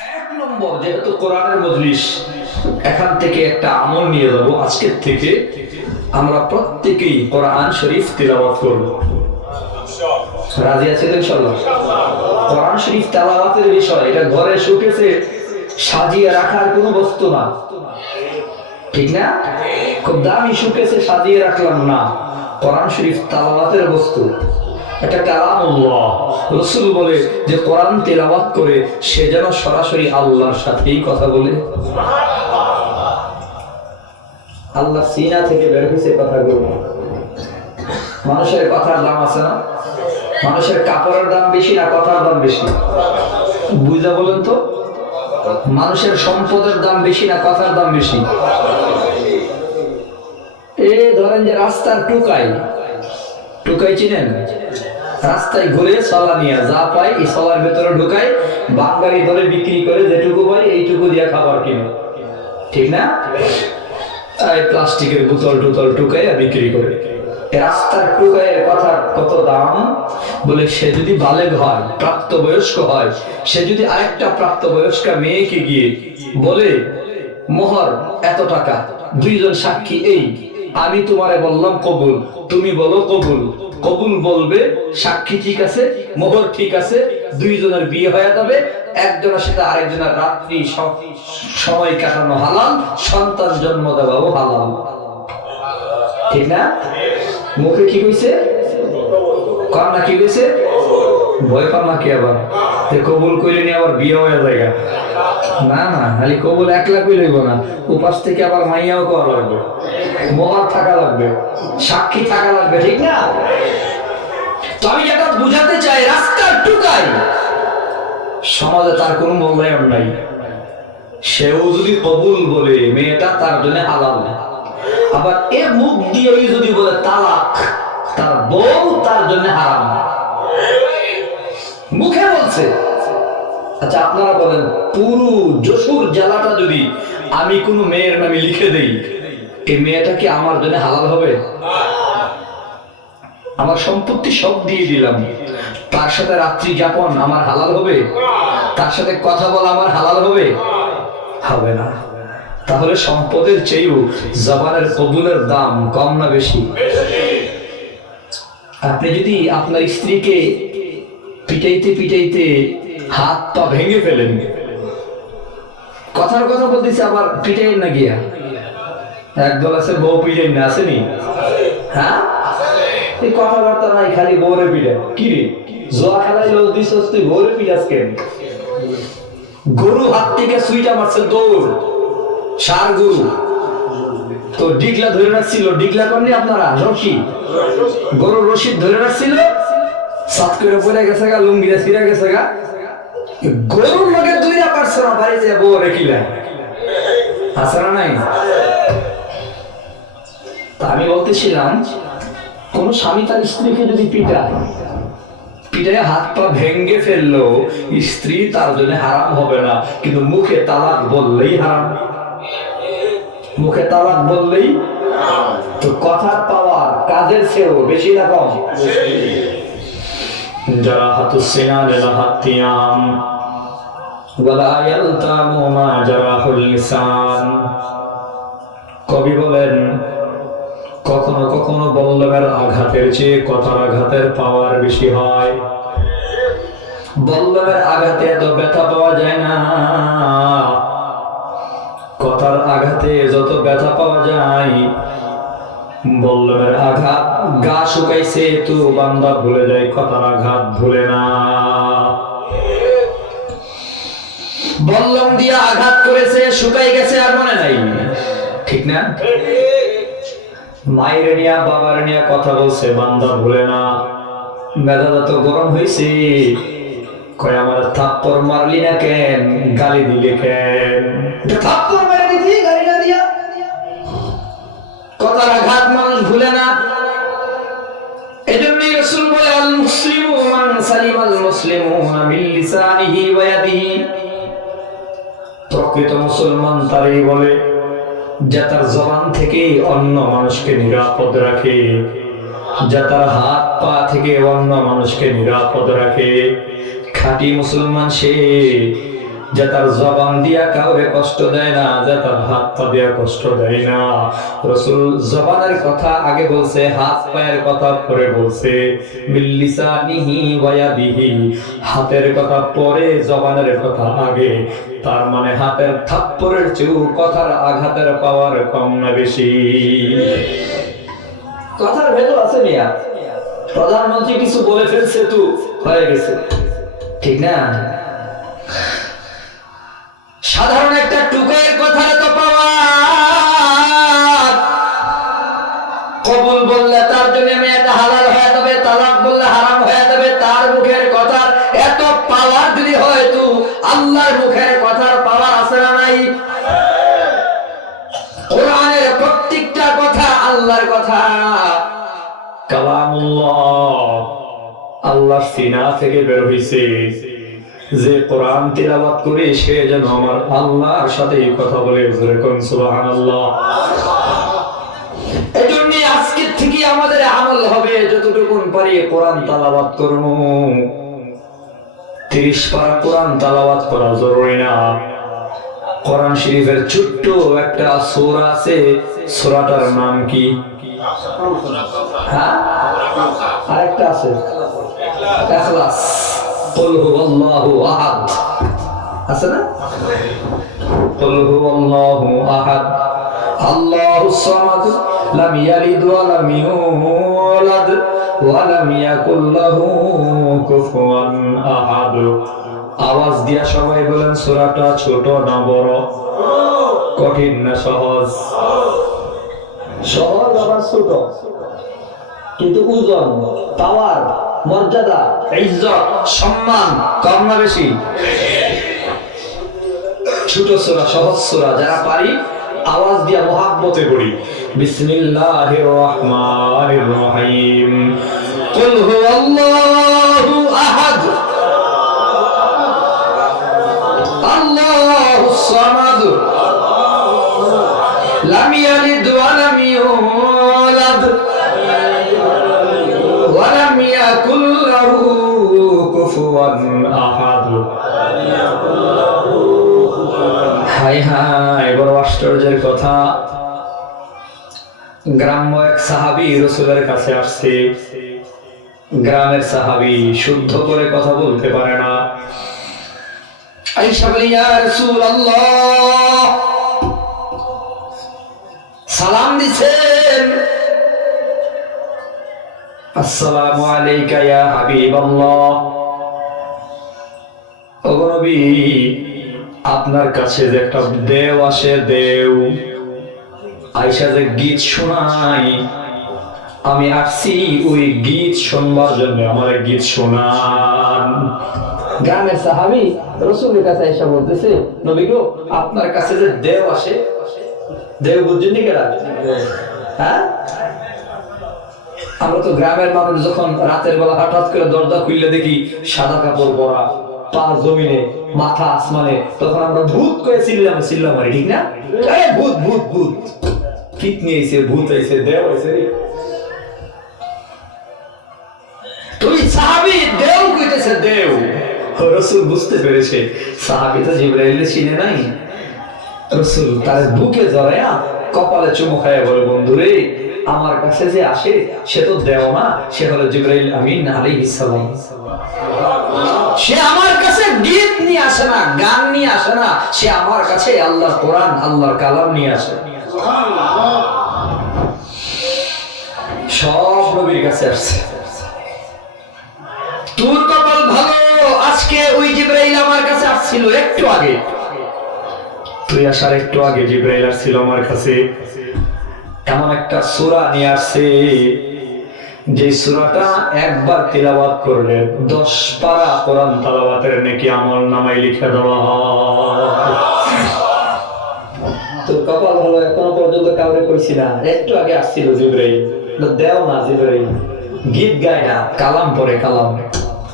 এক নম্বর, যেহেতু কোরআনের মজলিস, এখান থেকে একটা আমল নিয়ে যাব। আজকের থেকে আমরা প্রত্যেকেই কোরআন শরীফ তিলাওয়াত করব। রাজি আছেন ইনশাআল্লাহ? কোরআন শরীফ তেলাওয়াতের বিষয়, এটা ঘরে শোকেসে সাজিয়ে রাখার কোনো বস্তু না, ঠিক না? খুব দামি শোকেসে সাজিয়ে রাখলাম না, কোরআন শরীফ তেলাওয়াতের বস্তু। এটা কালামুল্লাহ। রাসূল বলে যে কোরআন তেলাওয়াত করে সে যেন সরাসরি আল্লাহর সাথেই কথা বলে। আল্লাহ সিনা থেকে বের হয়েছে কথাগুলো। মানুষের কথার দাম আছে না? মানুষের কাপড়ের দাম বেশি না কথার দাম বেশি? বুঝা বলেন তো, মানুষের সম্পদের দাম বেশি না কথার দাম বেশি? এই ধরেন যে রাস্তার টুকাই, টুকাই চিনেন? রাস্তায় ঘুরে সলা নিয়ে যা পাই এই সলার ভেতরে ঢুকাই, বাঙালি ধরে বিক্রি করে যেটুকু পাই এইটুকু দিয়ে খাবার কিনে, ঠিক না? প্লাস্টিকের বোতল টুতল টুকাই বিক্রি করে। রাস্তার টুকাইয়ের কথা কত দাম! বলে সে যদি বালেগ হয়, প্রাপ্তবয়স্ক হয়, সে যদি আরেকটা প্রাপ্তবয়স্কা মেয়েকে গিয়ে বলে মোহর এত টাকা, দুইজন সাক্ষী এই, আমি তোমারে বললাম কবুল, তুমি বলো কবুল, কবুল বলবে, সাক্ষী ঠিক আছে, মোহর ঠিক আছে, দুইজনের বিয়ে হয়ে যাবে, একজনের সাথে আরেকজনের রাত্রি সময় কাটানো হালাল, সন্তান জন্ম দেওয়াও হালাল, ঠিক না? মুখে কি হইছে? কান্না কি হইছে? ভয় পান নাকি আবার? কবুল করে নিয়ে আবার বিয়ে হয়ে যায়? না না, খালি কবুল একলা করে লইব না, উপাস থেকে আবার মাইয়াও করা লাগবে, মোহর থাকা লাগবে, সাক্ষী থাকা লাগবে, ঠিক না? তো আমি যেটা বুঝাতে চাই, রাস্তার টুকাই সমাজে তার কোনো মূল্যায়ন নাই। সেও যদি কবুল বলে মেয়েটা তার জন্য হালাল, আবার এর মুখ দিয়ে যদি বলে তালাক, তার বউ তার জন্য হারাম, মুখে বলছে। আচ্ছা আপনারা বলেন, পুরো যশোর জেলাটা যদি আমি কোন মেয়ের নামে লিখে দেই, এই মেয়েটা কি আমার জন্য হালাল হবে? আমার সম্পত্তি সব দিয়ে দিলাম, তার সাথে রাত্রি যাপন আমার হালাল হবে? তার সাথে কথা বলা আমার হালাল হবে? হবে না। তাহলে সম্পদের চেয়েও জবানের কবুলের দাম কম না বেশি? আপনি যদি আপনার স্ত্রীকে পিটাইতে পিটাইতে হাত পা ভেঙে ফেলেন, কথার কথা বলতেছে, আবার পিটাইন না গিয়া, একদল আছে বউ পিটাইন না, আসেনি? হ্যাঁ, এই কথাবার্তা নাই, খালি বউরে পিটাই। কি রে, জোয়া খেলাই লোক দিছস, তুই বউরে পিটাস কেন? গরু হাত থেকে সুইটা মারছে দৌড়, সার গরু তো ডিগলা ধরে রাখছিল, ডিগলা করেনি আপনারা? রশি, গরুর রশি ধরে রাখছিল, সাত করে পড়ে গেছে গা, লুঙ্গিটা ছিঁড়ে গেছে গা, গরুর লোকে দুইটা পারছে না, বাড়ি যায় বউ রেখিলা, আছে না নাই? তা আমি বলতেছিলাম, কোন স্বামী তার স্ত্রীকে যদি পিটায়, পিটায় হাত পা ভেঙ্গে ফেললো, স্ত্রী তার জন্য হারাম হবে না, কিন্তু মুখে তালাক বললেই হারাম। মুখে তালাক বললেই তো কথার পাওয়ার কাজের চেয়েও বেশি না কম? যারা হাতুস সিনান লাহাতিয়াম ওয়ালা ইয়ালতামু মা জারাহুল লিসান। কবি বলেন, কখনো কখনো বল্লমের আঘাতের চেয়ে কথার আঘাতের পাওয়ার বেশি হয়। বল্লমের আঘাতে এত ব্যথা পাওয়া যায় না, কথার আঘাতে যত ব্যথা পাওয়া যায়। বল্লমের আঘাত গা শুকাইছে তো বান্দা ভুলে যায়, কথার আঘাত ভুলে না। বল্লম দিয়ে আঘাত করেছে, শুকাই গেছে, আর মনে নাই, ঠিক না? মায়ের নিয়া বাবার নিয়া কথা বলছে, বান্দা ভুলে না। মেজাজ তো গরম হয়েছে, কয় আমার থাপ্পড় মারলি না কেন, গালি দিলে কেন? থাপ্পড় মেরে দিতি গালি না দিয়া। কথার আঘাত মানুষ ভুলে না। এজন্যই রাসূল বলে, আল মুসলিমু মান সালিমাল মুসলিমুনা মিন লিসানিহি ওয়া ইয়াদিহি। প্রকৃত মুসলমান তারই বলে যে তার জবান থেকে অন্য মানুষকে নিরাপদ রাখে, যে তার হাত পা থেকে অন্য মানুষকে নিরাপদ রাখে। খাঁটি মুসলমান সে, যে তার জবান দিয়া কাউরে কষ্ট দেয় না, যে তার হাত পা দিয়া কষ্ট দেয় না। রাসূল জবানের কথা আগে বলছে, হাত পায়ের কথা পরে বলছে। বিল্লিসানিহি ওয়া ইয়াদিহি, হাতের কথা পরে, জবানের কথা আগে। তার মানে হাতের থাপ্পড়ের চেয়েও কথার আঘাতের পাওয়ার কম না বেশি? কথার ভেতর আছে মিয়া। প্রধানমন্ত্রী কিছু বলে ফেলছে তো হয়ে গেছে, ঠিক না? সাধারণ একটা টুকের কথা তো পাওয়ার, কবুল বললে তার জন্য মেয়েটা হালাল হয়ে যাবে, তালাক বললে হারাম হয়ে যাবে। তার মুখের কথার এত পাওয়ার যদি হয় তো আল্লাহর মুখের কথার পাওয়ার আছে না নাই? কোরআনের প্রত্যেকটা কথা আল্লাহর কথা, কালামুল্লাহ, আল্লাহর সিনা থেকে বের হইছে। যে কোরআন তিলাওয়াত করে সে যেন আমার আল্লাহর সাথে কথা বলে, যেরকম সুবহানাল্লাহ। এজন্য আজকে থেকে আমাদের আমল হবে যতটুকু পারি কোরআন তিলাওয়াত করব। 30 পারা কোরআন তিলাওয়াত করা জরুরি না। কোরআন শরীফের ছোট্ট একটা সূরা আছে, সূরাটার নাম কি? হ্যাঁ, আরেকটা আছে ইখলাস। কুল হুয়াল্লাহু আহাদ আছে না? কুল হুয়াল্লাহু আহাদ আল্লাহুস সামাদ লাম ইয়ালিদ ওয়া লাম ইউলাদ ওয়া লাম ইয়াকুল লাহু কুফুয়ান আহাদ। আওয়াজ দিয়া সবাই বলেন, সূরাটা ছোট না বড়? কঠিন না সহজ? সহজ আবার ছোট, কিন্তু ওজন, পাওয়ার, মর্যাদা, ইজ্জত, সম্মান কম না বেশি? ছোট সূরা, সহজ সূরা, যারা পারি আওয়াজ দিয়া মুহাব্বতে পড়ি। বিসমিল্লাহির রহমানির রহিম। কুল হুয়াল্লাহু আহাদ আল্লাহুস সামাদ লাম ইয়ালিদ ওয়া লাম ইউলাদ ওয়া লাম ইয়াকুল লাহু কুফুয়ান আহাদ। হায় হায়, বড় আশ্চর্যের কথা। গ্রাম্য এক সাহাবী রাসূলের কাছে আসছে। গ্রামের সাহাবী, শুদ্ধ করে কথা বলতে পারে না। আয়েশা বলে, ইয়া রাসূলুল্লাহ, সালাম দিছেন। আসসালামু আলাইকা ইয়া হাবিবাল্লাহ। ওগো নবী, আপনার কাছে যে একটা দেও আসে, দেও আয়েশা যে গীত শোনাই, আমি আসছি ওই গীত শুনবার জন্য, আমার গীত শোনান। গ্রামের সাহাবী রাসূলের কাছে এসে বলতেছে, নবী গো, আপনার কাছে যে দেও আসে, দেও বুঝছেন কি কেডা? হ্যাঁ, আমরা তো গ্রামের মানুষ যখন রাতের বেলা হঠাৎ করে দরজা খুললে দেখি সাদা কাপড় পরা, পা জমিনে, মাথা আসমানে, তখন আমরা ভূত করে চিল্লাম মারি, ঠিক না? এই ভূত ভূত ভূত, কিত নিয়ে আইছে, ভূত আইছে, দেও আইছে। তুই সাহাবী, দেও কইতেছে, দেও। রাসূল বুঝতে পেরেছে সাহাবী তো জিবরাইলকে চিনে নাই। রাসূল তার বুকে জড়ায়া কপালে চুমু খায় বলে, বন্ধুরে, আমার কাছে যে আসে সে তো দেও না, সে হলো জিবরাইল আমিন আলাইহিস সালাম। সে আমার কাছে গীত নিয়ে আসে না, গান নিয়ে আসে না, সে আমার কাছে আল্লাহর কোরআন, আল্লাহর কালাম নিয়ে আসে। সব নবীর কাছে আসছে। তোর কপাল ভালো, আজকে ওই জিবরাইল আমার কাছে আসছিল একটু আগে। তুই আসার একটু আগে জিবরাইল আসছিল আমার কাছে। এমন একটা সূরা নিয়ে আসছে, যে সূরাটা একবার তিলাওয়াত করলে 10 পারা কোরআন তিলাওয়াতের নেকি আমলনামায় লিখে দেওয়া হয়। তোর কপাল ভালো, এখনো পর্যন্ত কাউরে কইছি না, একটু আগে আসছিল জিবরাইল। দেও না জিবরাইল, গীত গায় না, কালাম পড়ে, কালাম,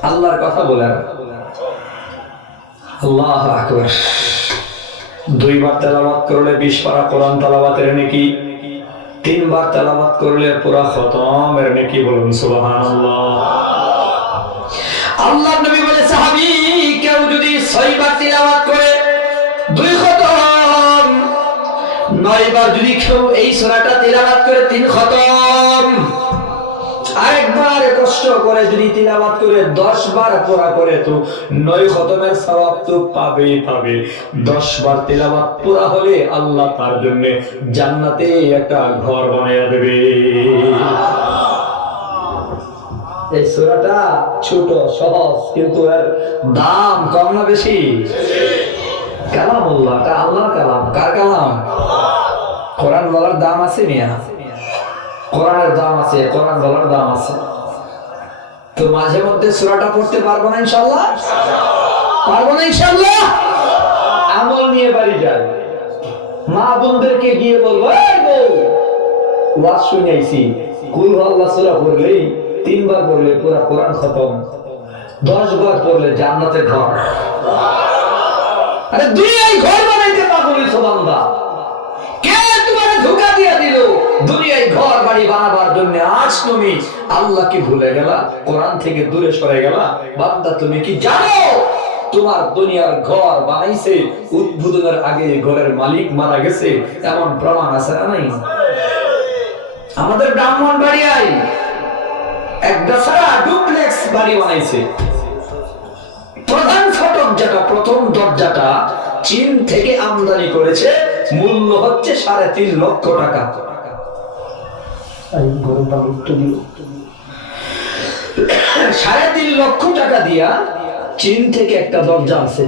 আল্লাহর কথা বলে। আল্লাহু আকবার। 2 বার তেলাওয়াত করলে 20 পারা কোরআন তেলাওয়াতের নেকি, 3 বার তেলাওয়াত করলে পুরা খতমের নেকি। বলুন সুবহানাল্লাহ। আল্লাহর নবী বলে, সাহাবী কেউ যদি 6 বার তিলাওয়াত করে 2 খতম, 9 বার যদি কেউ এই সূরাটা তিলাওয়াত করে 3 খতম, আরেকবার কষ্ট করে যদি তিলাওয়াত করে 10 বার পড়া করে তো 9 খতমের সওয়াব তো পাবেই পাবে। 10 বার তিলাওয়াত পড়া হলে আল্লাহ তার জন্য জান্নাতে একটা ঘর বানিয়ে দেবে। এই সূরাটা ছোট সহজ, কিন্তু এর দাম কম না বেশি? কালামুল্লাহ, এটা আল্লাহর কালাম। কার কালাম? কোরআন বলার দাম আছে মিয়া, কোরআনের দাম আছে, কোরআন বলার দাম আছে। তো মাঝে মধ্যে সূরাটা পড়তে পারবো না ইনশাআল্লাহ? পারবো না ইনশাআল্লাহ? আমল নিয়ে বাড়ি যাই, মা বোনদেরকে গিয়ে বলবো, এই বউ ওয়াজ শুনাইছি, কুল আল্লাহ সূরা পড়লেই 3 বার পড়লে পুরা কোরআন খতম, 10 বার পড়লে জান্নাতে ঘর। আরে দুনিয়ায় ঘর বানাইতে পাগল বান্দা, কে তোমারে ধোঁকা দিয়া দিল? দুনিয়ায় ঘর বাড়ি বানাবার জন্য আজ তুমি আল্লাহকে ভুলে গেলা, কোরআন থেকে দূরে সরে গেলা। বান্দা তুমি কি জানো তোমার দুনিয়ার ঘর বানাইছে উদ্বোধনের আগে ঘরের মালিক মারা গেছে? এমন প্রমাণ আছে না নাই? আমাদের ব্রাহ্মণবাড়িয়ায় একটা সারা ডুপ্লেক্স বাড়ি বানাইছে। প্রধান ফটক যেটা, প্রথম দরজাটা চীন থেকে আমদানি করেছে, মূল্য হচ্ছে 3.5 লক্ষ টাকা। 3.5 লক্ষ টাকা দিয়া চীন থেকে একটা দরজা আছে।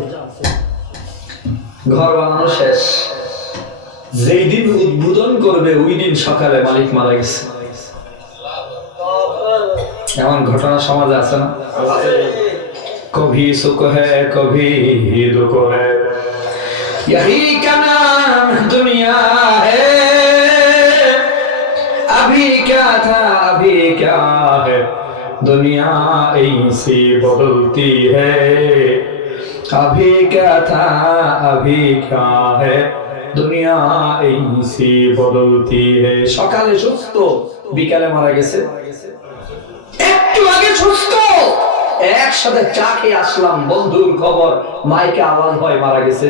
ঘর বানানো শেষ, যেই দিন উদ্বোধন করবে ওই দিন সকালে মালিক মারা গেছে। এমন ঘটনা সমাজে আছে না? কভি সুখ হ্যায় কভি দুঃখ হ্যায়, यही का नाम दुनिया है, अभी क्या था अभी क्या है, दुनिया ऐसी बदलती है, अभी क्या था अभी क्या है, दुनिया ऐसी बदलती है। সকালে সুস্থ, বিকালে মারা গেছে। একটু আগে সুস্থ, একসাথে চা খেয়ে আসলাম, বন্ধুর খবর, মাইকে আওয়াজ হয় মারা গেছে।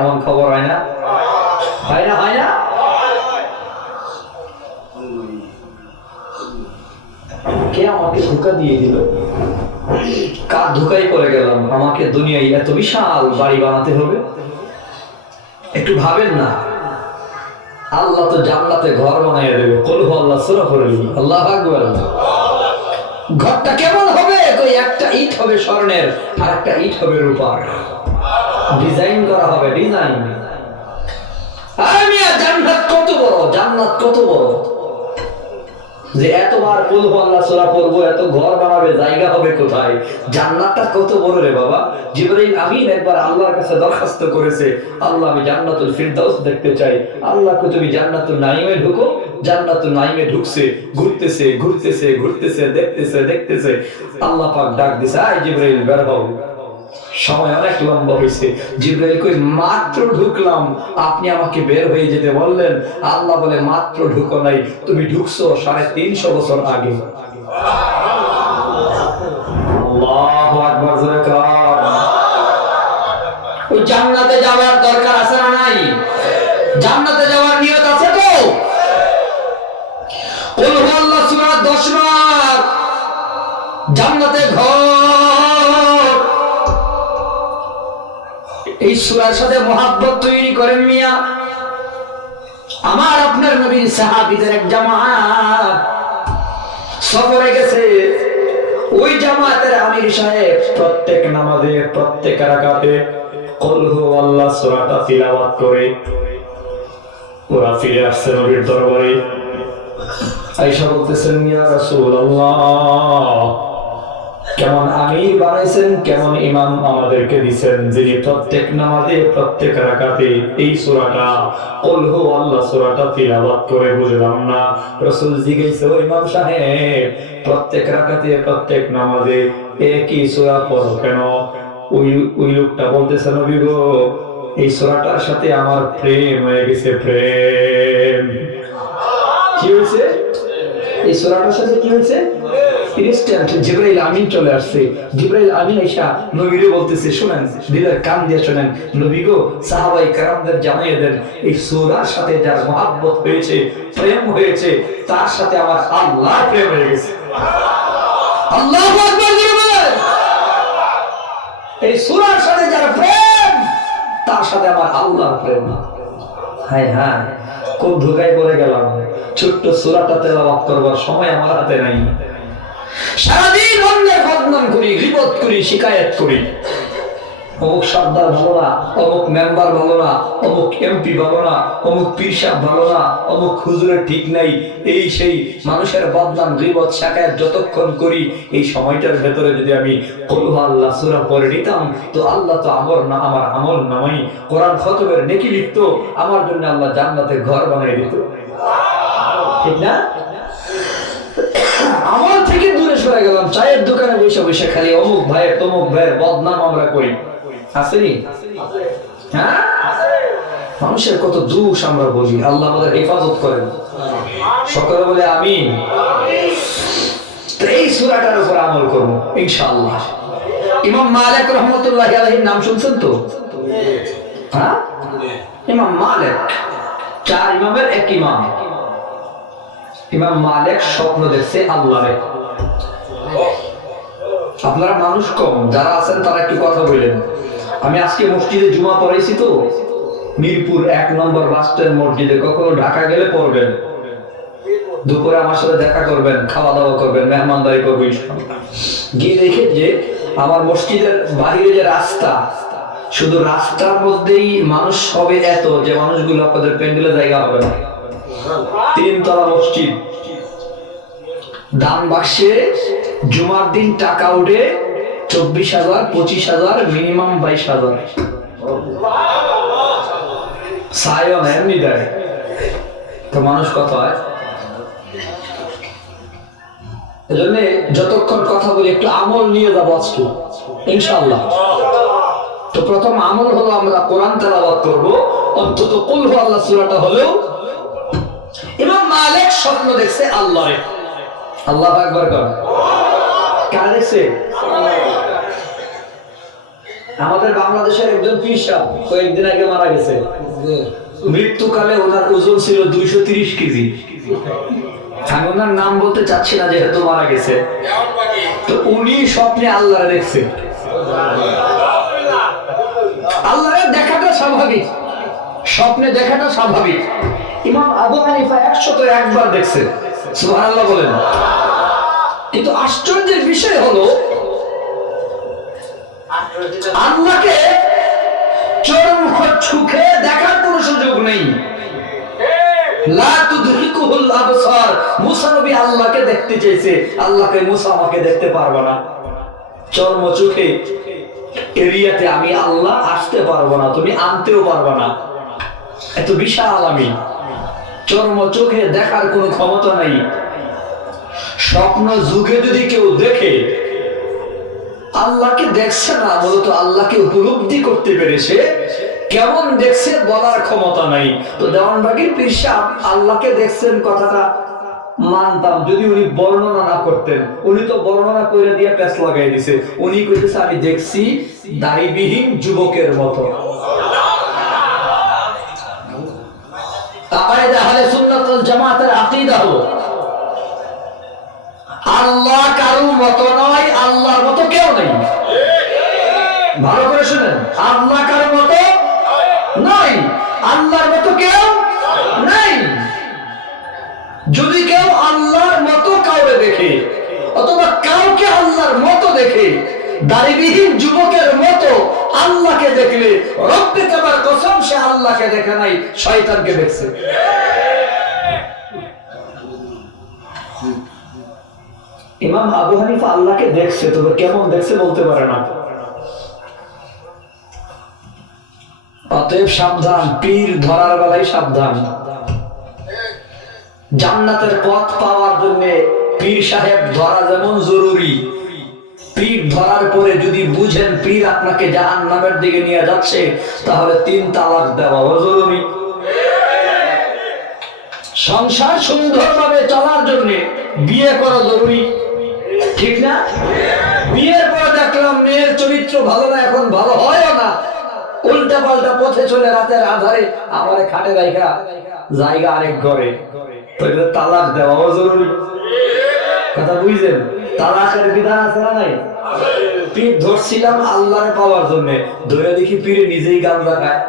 এমন খবর হয় না? হয় না? হয় না? কে আমাকে ধোঁকা দিয়ে দিল? কার ধোঁকায় পড়ে গেলাম? আমাকে দুনিয়ায় এত বিশাল বাড়ি বানাতে হবে? একটু ভাবেন না, আল্লাহ তো জান্নাতে ঘর বানিয়ে দেবে। কুল হুয়াল্লাহু সূরা পড়লি, আল্লাহু আকবার। ঘরটা কেমন হবে? কই একটা ইট হবে স্বর্ণের, আর একটা ইট হবে রূপার, ডিজাইন করা হবে, ডিজাইন। আরে জান্নাত কত বড়, জান্নাত কত বড় যে এতবার কুল হুয়াল্লাহু সূরা পড়বো, এত ঘর বানাবে, জায়গা হবে কোথায়? জান্নাতটা কত বড় রে বাবা। জিবরাইল আমিন একবার আল্লাহর কাছে দরখাস্ত করেছে, আল্লাহ আমি জান্নাতুল ফিরদাউস দেখতে চাই। আল্লাহকে তুমি জান্নাতুল নাঈমে ঢুকো। জান্নাতুল নাঈমে ঢুকছে, ঘুরতেছে ঘুরতেছে ঘুরতেছে, দেখতেছে দেখতেছে। আল্লাহ পাক ডাক দিছে, আয় জিবরাইল বের হও। সময় অনেক লম্বা হয়েছে। জিবরাইল কই মাত্র ঢুকলাম, আপনি আমাকে বের হয়ে যেতে বললেন। আল্লাহ বলে মাত্র ঢুকো নাই, তুমি ঢুকছো 350 বছর আগে। আল্লাহু আকবার, জোরে কার। ওই জান্নাতে যাওয়ার দরকার আছে না নাই? জান্নাতে যাওয়ার নিয়ত আছে তো? কুল হুয়াল্লাহু সূরা 10 বার, জান্নাতে ঘর। এই সূরার সাথে মহব্বত তৈরি করেন মিয়া। আমার আপনার নবীর সাহাবীদের এক জামাত সফরে গেছে। ওই জামাতের আমির সাহেব প্রত্যেক নামাজে, প্রত্যেক রাকাতে কুল হুয়াল্লাহু সূরাটা তিলাওয়াত করে ওরা ফিরে আসছে নবীর দরবারে। আয়েশা বলতেছেন, ইয়া রাসূলুল্লাহ, কেমন আমির বানাইছেন, কেমন ইমাম আমাদেরকে দিবেন, যিনি প্রত্যেক নামাজে, প্রত্যেক রাকাতে এই সূরাটা কুল হুয়াল্লাহু সূরাটা তিলাওয়াত করে। বুঝলাম না। রাসূল জিজ্ঞাসা, ও ইমাম সাহেব, প্রত্যেক রাকাতে, প্রত্যেক নামাজে একই সূরা পড়ো কেন? ওই লোকটা বলতেছে, নবী গো, এই সূরাটার সাথে আমার প্রেম হয়ে গেছে। প্রেম কি হয়েছে? এই সূরাটার সাথে কি হয়েছে? ইনস্ট্যান্ট জিবরাইল আমিন চলে আসছে। জিবরাইল আমিন এসে নবীরে বলতেছে, শুনেন, দিলের কান দিয়ে শুনেন, নবী গো, সাহাবায়ে কেরামদের জানিয়ে দেন, এই সূরার সাথে যার মহব্বত হয়েছে, প্রেম হয়েছে, তার সাথে আমার আল্লাহ প্রেম হয়ে গেছে। আল্লাহু আকবার বলেন। এই সূরার সাথে যার প্রেম, তার সাথে আমার আল্লাহর প্রেম। হায় হায়, খুব ধোকায় পড়ে গেলাম। ছোট্ট সূরাটা তেলাওয়াত করবার সময় আমার হাতে নাই। সারাদিন অন্যের বদনাম করি, গীবত করি, শিকায়েত করি। অমুক সর্দার ভালো না, অমুক মেম্বার ভালো না, অমুক এমপি ভালো না, অমুক পীর সাহেব ভালো না, অমুক হুজুরের ঠিক নাই, এই সেই মানুষের বদনাম, গীবত, শিকায়েত যতক্ষণ করি, এই সময়টার ভেতরে যদি আমি কুল আল্লাহ সূরা পড়ে নিতাম, তো আল্লাহ তো আমার আমল নামাই কোরআন খতমের নেকি লিখতো, আমার জন্য আল্লাহ জান্নাতে ঘর বানিয়ে দিত। ঠিক না? আমল থেকে দূরে সরে গেলাম, চায়ের দোকানে বসে বসে খালি অমুক ভাইয়ের তমুক ভাইয়ের বদনাম আমরা করি। আসেনি? হ্যাঁ, মানুষের কত দোষ আমরা বলি। আল্লাহ আমাদের হেফাজত করেন, সকলে বলে আমিন। এই সূরাটার উপর আমল করব ইনশাআল্লাহ। ইমাম মালিক রাহমাতুল্লাহি আলাইহির নাম শুনছেন তো? হ্যাঁ, ইমাম মালিক, চার ইমামের এক ইমাম। ইমাম মালিক স্বপ্ন দেখছে আল্লাহরে। আপনারা মানুষ কম, যারা আছেন তারা একটু কথা বললেন। আমি আজকে মসজিদে জুমা পড়াইছি তো, মিরপুর 1 নম্বর বাস স্ট্যান্ড মসজিদে। কখনো ঢাকা গেলে পড়বেন, দুপুরে আমার সাথে দেখা করবেন, খাওয়া দাওয়া করবেন, মেহমানদারি করবেন। গিয়ে দেখে যে আমার মসজিদের বাহিরে যে রাস্তা, শুধু রাস্তার মধ্যেই মানুষ হবে এত, যে মানুষগুলো আপনাদের প্যান্ডেলে জায়গা হবে না। 3 তলা মসজিদ, দান বাক্সে জুমার দিন টাকা উঠে 24,000, 25,000, মিনিমাম 22,000। সায়ন এমনি দেয় তো মানুষ কত হয়। এজন্য যতক্ষণ কথা বলি একটু আমল নিয়ে যাবো আজকে ইনশাআল্লাহ। তো প্রথম আমল হলো আমরা কোরআন তেলাওয়াত করব, অন্তত কুল হু আল্লাহ সূরাটা হলেও। ইমাম মালিক স্বপ্ন দেখছে আল্লাহরে। আল্লাহু আকবার কর। কার দেখছে? আমাদের বাংলাদেশের একজন পীর সাহেব কয়েকদিন আগে মারা গেছে। মৃত্যুকালে ওনার ওজন ছিল 230 কেজি। আমি ওনার নাম বলতে চাচ্ছি না যেহেতু মারা গেছে। তো উনি স্বপ্নে আল্লাহরে দেখছে। আল্লাহরে দেখাটা স্বাভাবিক, স্বপ্নে দেখাটা স্বাভাবিক। ইমাম আবু হানিফা 101 বার দেখছে। সুবহানাল্লাহ বলেন। কিন্তু আশ্চর্যের বিষয় হলো আল্লাহকে চোখে দেখার কোনো সুযোগ নেই। লা তুদরিকুহুল আবসার। মুসা নবী আল্লাহকে দেখতে চেয়েছে, আল্লাহকে মুসা আমাকে দেখতে পারবে না। চোখে এরিয়াতে আমি আল্লাহ আসতে পারবো না, তুমি আনতেও পারবে না। এত বিশাল আমি, চোখে দেখার কোনো ক্ষমতা নাই। স্বপ্ন যুগে যদি কেউ দেখে আল্লাহকে দেখছে না, মূলত আল্লাহকে উপলব্ধি করতে পেরেছে, কেমন দেখছে বলার ক্ষমতা নাই। তো দেওয়ানবাগীর পীর সাহেব আল্লাহকে দেখছেন কথাটা মানতাম যদি উনি বর্ণনা না করতেন। উনি তো বর্ণনা করে দিয়ে প্যাচ লাগাই দিছে। উনি কইতেছে আমি দেখছি দাড়িবিহীন যুবকের মতো। আকিদা আহলে সুন্নাত ওয়াল জামাতের আকিদা হলো আল্লাহ কারো মতো নয়, আল্লাহর মতো কেউ নেই। ভালো করে শুনেন, আল্লাহ কারো মতো নয়, আল্লাহর মতো কেউ নাই। যদি কেউ আল্লাহর মতো কাউকে দেখে অথবা কাউকে আল্লাহর মতো দেখে, দাড়িবিহীন যুবকের মতো আল্লাহকে দেখলে রব্বে কাবার কসম সে আল্লাহকে দেখে নাই, শয়তানকে দেখছে। ইমাম আবু হানিফা আল্লাহকে দেখছে, তবে কেমন দেখছে বলতে পারে না। অতএব সাবধান, পীর ধরার বেলায় সাবধান। জান্নাতের পথ পাওয়ার জন্য পীর সাহেব ধরা যেমন জরুরি, পীর ধরার পরে যদি বুঝেন পীর আপনাকে জাহান্নামের দিকে নিয়ে যাচ্ছে, তাহলে 3 তালাক দেওয়াও জরুরি। সংসার সুন্দরভাবে চলার জন্য বিয়ে করা জরুরি। ঠিক না? বিয়ের পর দেখলাম মেয়ের চরিত্র ভালো না, এখন ভালো হয়ও না, উল্টা পাল্টা পথে চলে রাতের আধারে আমার খাটে রাখা জায়গা আরেক ঘরে। তালাক দেওয়াও জরুরি। কথা বুঝছেন? তালাকের বিধান আছে না নাই? পীর ধরছিলাম আল্লাহরে পাওয়ার জন্য, ধরে দেখি পীরে নিজেই গাঁজা খায়।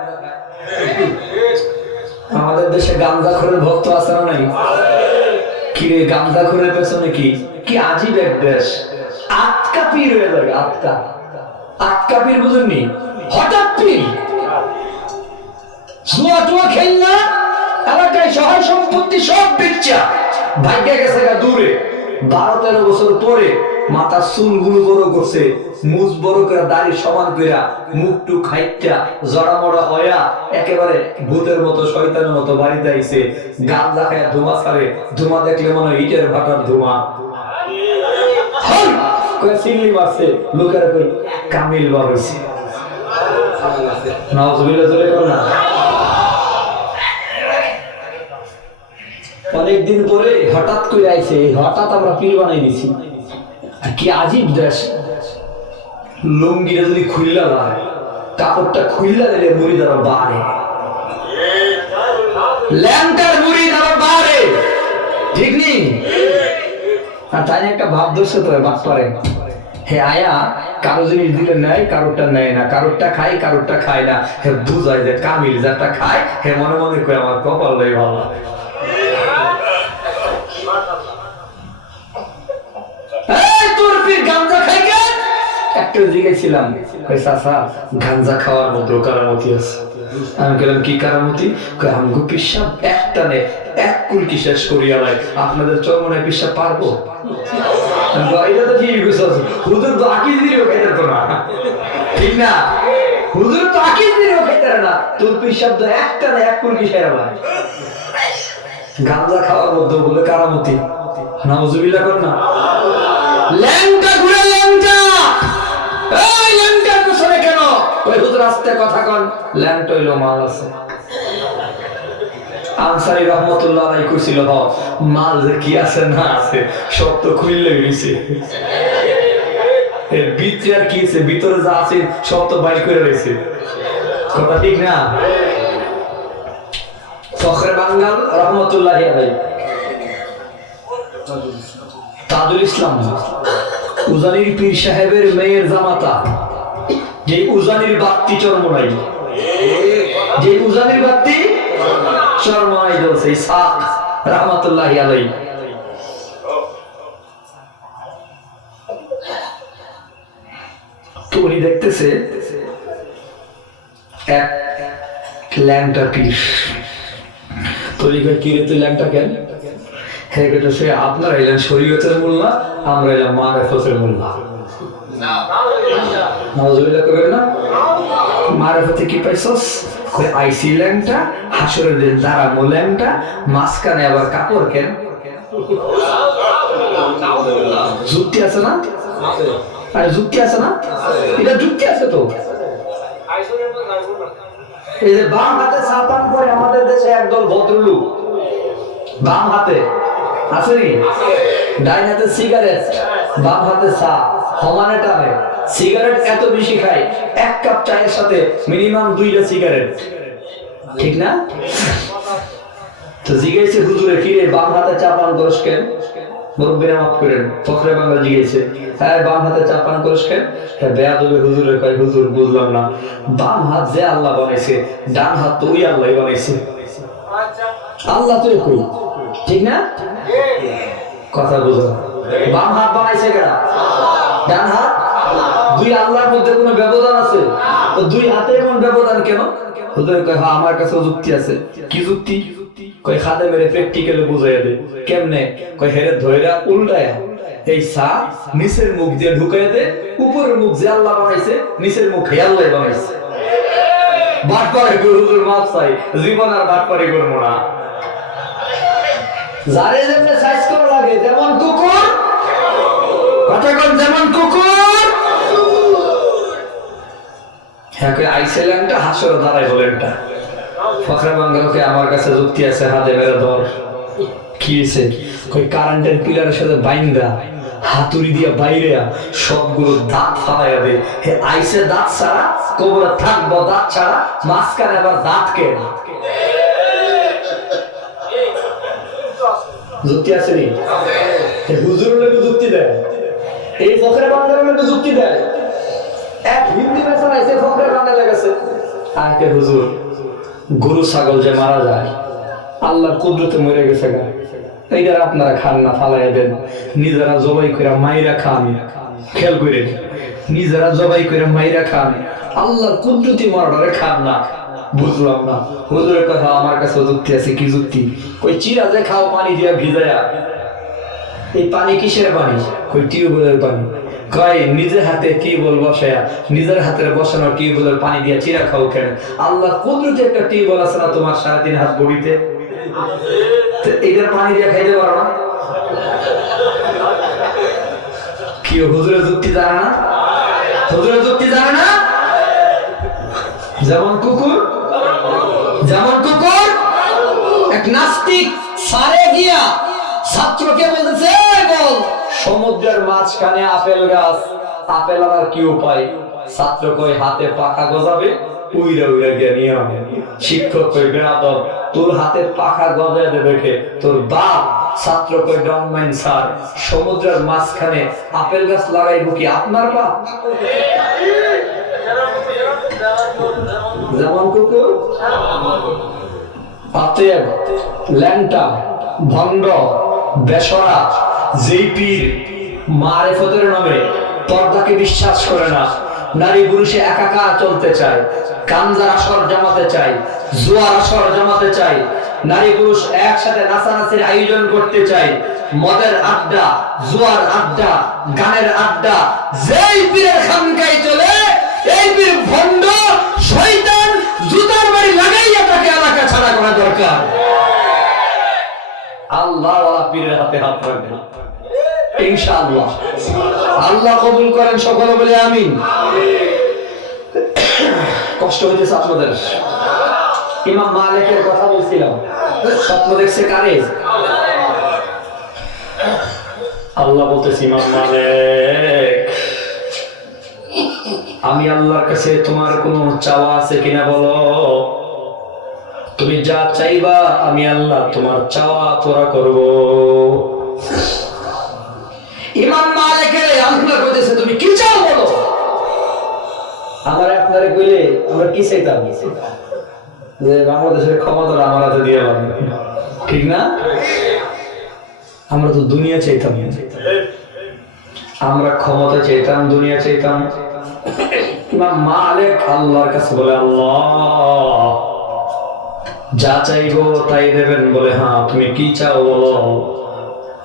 আমাদের দেশে গাঁজাখোরের ভক্ত আছে না নাই? কি রে, গাঁজাখোরের পেছনে কি কি আজীব এক দেশ। আটকা পীর হয়ে যাবে, আটকা আটকা পীর, বুঝুননি? হঠাৎ পীর জুয়া টুয়া খেল না, এলাকায় সহায় সম্পত্তি সব বেচা ভাগ্যে গেছে দূরে। 12-13 বছর পরে মাথার চুলগুলো বড় করছে, মুজ বড় করে, দাড়ি সমান করে, মুখ টুক হাইটা জড়া মড়া হয়া একেবারে ভূতের মতো শয়তানের মতো বাড়িতে আইছে। গাঁজা খায় ধুমা ছাড়ে, ধুমা দেখলে মনে হয় ইটের ভাটার ধুমা। চিল্লি মারছে, লোকের কামিল বার হয়েছে। নাউজুবিল্লাহ জোরে করো না। অনেকদিন পরে হঠাৎ করে আইছে, হঠাৎ আমরা পীর বানাই দিছি। কি আজীব দেশ। লুঙ্গিটা যদি খুললা যায়, কাপড়টা খুললা দিলে মুড়ি দ্বারা বাড়ে, ল্যাংটার মুড়ি দ্বারা বাড়ে, ঠিক নেই? আর তাই একটা ভাব ধরছে তো বাদ পারে, হে আয়া কারো জিনিস দিলে নেয়, কারোরটা নেয় না, কারোরটা খাই, কারোরটা খায় না। হে বুঝায় যে কামিল যারটা খায়, হে মনে মনে করে আমার কপালটাই ভালো। একটা জিজ্ঞেসছিলাম, গাঞ্জা খাওয়ার মতো কারামতি আছে? আমি বললাম কি কারামতি? আমগো পিসাব একটা নে এক কুলকি শেষ করিয়া লাই, আপনাদের চরমনায় পিসাব পারবো? এটা তো ঠিক আছে, হুজুর তো আকিজ দিলেও খাইতে তো না, ঠিক না? হুজুর তো আকিজ দিলেও খাইতে না, তোর পিসাব তো একটা নে এক কুলকি সেরা লাই। গাঞ্জা খাওয়ার মধ্যে বলে কারামতি, নাউজুবিল্লাহ কর না। ল্যাংটা ঘুরে ল্যাংটা, এই ল্যাংটার পেছনে কেন? ওই হুজুর আস্তে কথা কন, ল্যাংটা হইলো মাল আছে। আনসারী রহমতুল্লাহ আলাইহি কইছিল, মাল যে কি আছে না আছে সব তো খুললে গেছে, এর ভিতরে আর কি আছে, ভিতরে যা আছে সব তো বাইর করে রয়েছে। কথা ঠিক না? ফখরে বাঙ্গাল রহমতুল্লাহ আলাইহি, তাজুল ইসলাম উজানির পীর সাহেবের মেয়ের জামাতা, যে উজানির বাত্তি চরমনাই, যে উজানির বাত্তি চরমনাই দলছে ইসহাক রাহমাতুল্লাহি আলাইহি। তো উনি দেখতেছে এক ল্যাংটা পীর, তরিকা কিরে তুই ল্যাংটা কেন? হ্যাঁ বেটা, সে আপনারা এলেন শরীয়তের মোল্লা, আমরা এলাম মারেফতের মোল্লা। নাউজুবিল্লাহ করবেন না। মারেফতে কি পাইছস? কই আইসি ল্যাংটা, হাসরের দিন দাঁড়াবো ল্যাংটা, মাঝখানে আবার কাপড় কেন? যুক্তি আছে না? আরে যুক্তি আছে না? এটা যুক্তি আছে তো। এই যে বাম হাতে সাপান করে আমাদের দেশে একদল ভদ্রলোক, বাম হাতে আছে নি, ডাইন হাতে সিগারেট, বাম হাতে চা, সমানে টানে। সিগারেট এত বেশি খায়, এক কাপ চায়ের সাথে মিনিমাম 2টা সিগারেট, ঠিক না? তো জিজ্ঞেসে হুজুরে, কি রে বাম হাতে চা পান করস কেন? মুরব্বিরা মাফ করেন, ফখরে বাংলা জিজ্ঞেসে, হ্যাঁ বাম হাতে চা পান করস কেন? হ্যাঁ বেয়াদবে হুজুরে কয়, হুজুর বুঝলাম না, বাম হাত যে আল্লাহ বানাইছে, ডান হাত তো ওই আল্লাহ বানাইছে, আল্লাহ তো কই, ঠিক না? কথা বুঝো, বাম হাত বানাইছে কেনা, ডান হাত, দুই আল্লাহর মধ্যে কোনো ব্যবধান আছে? তো দুই হাতে কোন ব্যবধান কেন? হুজুর কয়, হ্যাঁ আমার কাছে যুক্তি আছে। কি যুক্তি? কয় খাদে মেরে প্র্যাকটিক্যালে বুঝাইয়া দে। কেমনে? কয় হেরে ধইরা উল্টায়া এই সা নিচের মুখ দিয়ে ঢুকাইয়া দে, উপরের মুখ যে আল্লাহ বানাইছে, নিচের মুখ হে আল্লাহ বানাইছে। বাটপারে হুজুর মাফ চাই, জীবন আর বাটপারি করবো না। যারে যেমনে সাইজ করা লাগে, যেমন কুকুর, কথা কোন যেমন কুকুর, হ্যাঁ কই আইসে ল্যাংটা, হাসর দাঁড়াই বলেনটা। ফখরে বাঙ্গালকে আমার কাছে যুক্তি আছে, হাতে মেরে ধর। কি হয়েছে? কই কারেন্টের পিলারের সাথে বাইন্দা হাতুড়ি দিয়া বাইরে সবগুলো দাঁত ফালাইয়া দে। হে আইসে দাঁত ছাড়া, কবরে থাকবো দাঁত ছাড়া, মাঝখানে আবার দাঁত কে যুক্তি আছে নি? হুজুরের লোক যুক্তি দেয়, এই ফখরে বান্দারের লোক যুক্তি দেয়। এক হিন্দি বেচারা এসে ফখরে বান্দা লেগেছে, আজকে হুজুর গরু ছাগল যে মারা যায় আল্লাহর কুদরতে মরে গেছে গা, এইটা আপনারা খান না, ফালাইয়া দেন, নিজেরা জবাই করে মাইরা খান। খেয়াল করে নিজেরা জবাই করে মাইরা খান, আল্লাহর কুদরতি মরাটারে খান না। বুঝলাম না হুজুরের কথা, আমার কাছে যুক্তি আছে। কি যুক্তি? কই চিরা যে খাও পানি দিয়া ভিজায়া। এই পানি কিসের পানি? কই টিউবওয়েলের পানি। কয় নিজের হাতে টিউবওয়েল বসায়া, নিজের হাতে বসানো টিউবওয়েলের পানি দিয়া চিরা খাও কেন? আল্লাহ কুদরতি একটা টিউবওয়েল আছে না তোমার 3.5 হাত বড়িতে, এটার পানি দিয়ে খাইতে পারো না? কি হুজুরের যুক্তি জানে না? হুজুরের যুক্তি জানে না? যেমন কুকুর, যেমন কুকুর। এক নাস্তিক সারে গিয়া ছাত্রকে বলতেছে, বল সমুদ্রের মাঝখানে আপেল গাছ, আপেল আর কি উপায়? ছাত্র কই হাতে পাখা গজাবে, উইরা উইরা গিয়া নিয়ে হবে। শিক্ষক কই বেয়াদব, তোর হাতে পাখা গজায় দেবে কে? তোর বাপ। ছাত্র কই ডন্ট মাইন্ড স্যার, সমুদ্রের মাঝখানে আপেল গাছ লাগাইবো কি আপনার বাপ? যেমন কুকুর, আতেব, ল্যাংটা, ভণ্ড, বেসরা, যেই পীর মারেফতের নামে পর্দাকে বিশ্বাস করে না, নারী পুরুষে একাকার চলতে চায়, গাঞ্জার আসর জমাতে চায়, জুয়ার আসর জমাতে চায়, নারী পুরুষ একসাথে নাচানাচির আয়োজন করতে চায়, মদের আড্ডা, জুয়ার আড্ডা, গানের আড্ডা, যেই পীরের খানকায় চলে এই পীর ভণ্ড, শয়তান, জুতার বাড়ি লাগাইয়া তাকে এলাকা ছাড়া করা দরকার। আল্লাহ ওয়ালা পীরের হাতে হাত রাখবে না ইনশাআল্লাহ। আল্লাহ কবুল করেন, সকলে বলে আমিন। কষ্ট হইতেছে আপনাদের? ইমাম মালিকের কথা বলছিলাম, স্বপ্ন দেখছে কারে? আল্লাহ বলতেছে, ইমাম মালিক আমি আল্লাহর কাছে তোমার কোনো চাওয়া আছে কিনা বলো, তুমি যা চাইবা আমি আল্লাহ তোমার চাওয়া পুরা করব। ইমাম মালিকের আল্লাহ বলতেছে তুমি কি চাও বলো। আমারে আপনারে কইলে আমরা কি চাইতাম? যে বাংলাদেশের ক্ষমতা আমার হাতে দিয়ে লাগবে, ঠিক না? আমরা তো দুনিয়া চাইতাম, আমরা ক্ষমতা চাইতাম, দুনিয়া চাইতাম। ইমাম মালিক আল্লাহর কাছে বলে, আল্লাহ যা চাইবো তাই দেবেন। বলে হ্যাঁ, তুমি কি চাও বলো।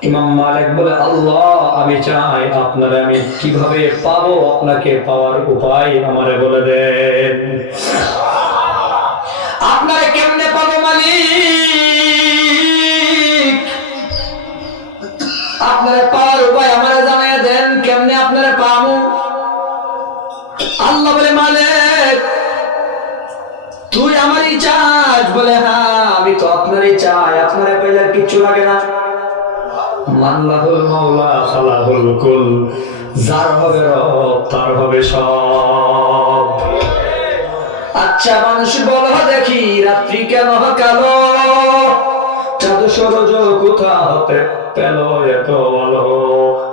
ইমাম মালিক বলে, আল্লাহ আমি চাই আপনারে আমি কিভাবে পাবো, আপনাকে পাওয়ার উপায় আমারে বলে দেন। আপনারে কেমনে পাবো মালিক? আপনারে পাওয়ার উপায় আমারে জানাই দেন, কেমনে আপনারে পাবো? আল্লাহ বলে, মালিক তুই আমারই চাস? বলে হ্যাঁ, আমি তো আপনারই চাই, আপনারে পাইলে আর কিচ্ছু লাগে না। মাল্লাহুল মাওলা খালাহুল কুল, যার হবে রব তার হবে সব। আচ্ছা মানুষ বলো দেখি, রাত্রি কেন কালো? চাঁদ সূরজ কোথা হতে পেল এত আলো?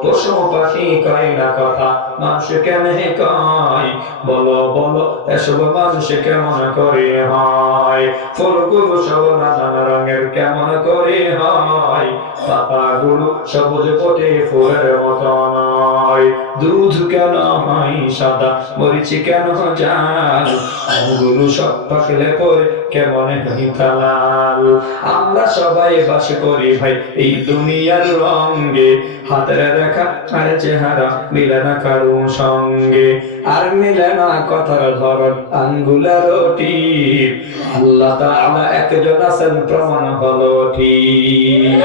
পশু পাখি কয় না কথা, মানুষ কেমনে কয়? বলো বলো এসব মানুষ কেমন করে হয়? ফুলগুলো সব নানান রঙের কেমন করে হয়? পাতাগুলো সবুজ ফোটে ফুলের মতো নয়। দুধ কেন হয় সাদা, মরিচ কেন জাল? আমগুলো সব পাকলে পরে কেমন হইতা লাল? আমরা সবাই বাস করি ভাই এই দুনিয়ার রঙে, হাতের রেখা আর চেহারা মিলে না কারো সঙ্গে, আর মিলে না কথার ধরন আঙ্গুলের টিপ। আল্লাহ তাআলা একজন আছেন প্রমাণ হলো ঠিক।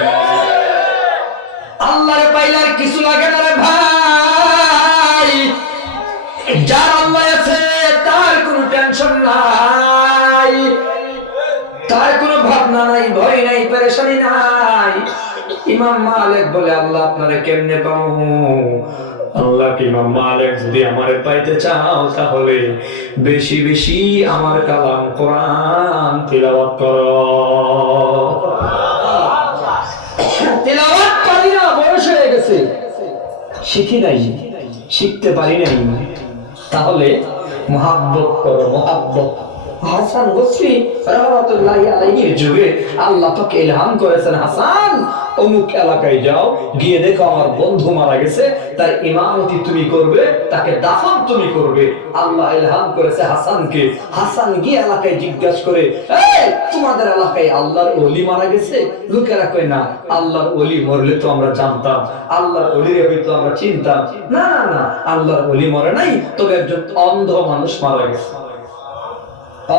আল্লাহরে পাইলে আর কিছু লাগে না রে ভাই। যার আল্লাহ আছে তার কোনো টেনশন নাই, তার কোনো ভাবনা নাই, ভয় নাই, পেরেশানি নাই। ইমাম মালিক বলে আল্লাহ আপনারে কেমনে পাবো? আল্লাহ কি ইমাম মালিক যদি আমারে পাইতে চাও তাহলে বেশি বেশি আমার কালাম কোরআন তিলাওয়াত করো। তিলাওয়াত পারি না, বয়স হয়ে গেছে, শিখি নাই, শিখতে পারি নাই, তাহলে মুহাব্বত করো, মুহাব্বত। হাসান বসরি রাহমাতুল্লাহি আলাইহির যুগে আল্লাহ পাক ইলহাম করেছেন, হাসান অমুক এলাকায় যাও, গিয়ে দেখো আমার বন্ধু মারা গেছে, তার ইমামতি তুমি করবে, তাকে দাফন তুমি করবে। আল্লাহ ইলহাম করেছে হাসানকে। হাসান গিয়ে এলাকায় জিজ্ঞাসা করে, এই তোমাদের এলাকায় আল্লাহর ওলি মারা গেছে? লোকেরা কয় না, আল্লাহর ওলি মরলে তো আমরা জানতাম, আল্লাহর ওলির হয়তো আমরা চিনতাম। না না না, আল্লাহর ওলি মরে নাই, তবে একজন অন্ধ মানুষ মারা গেছে।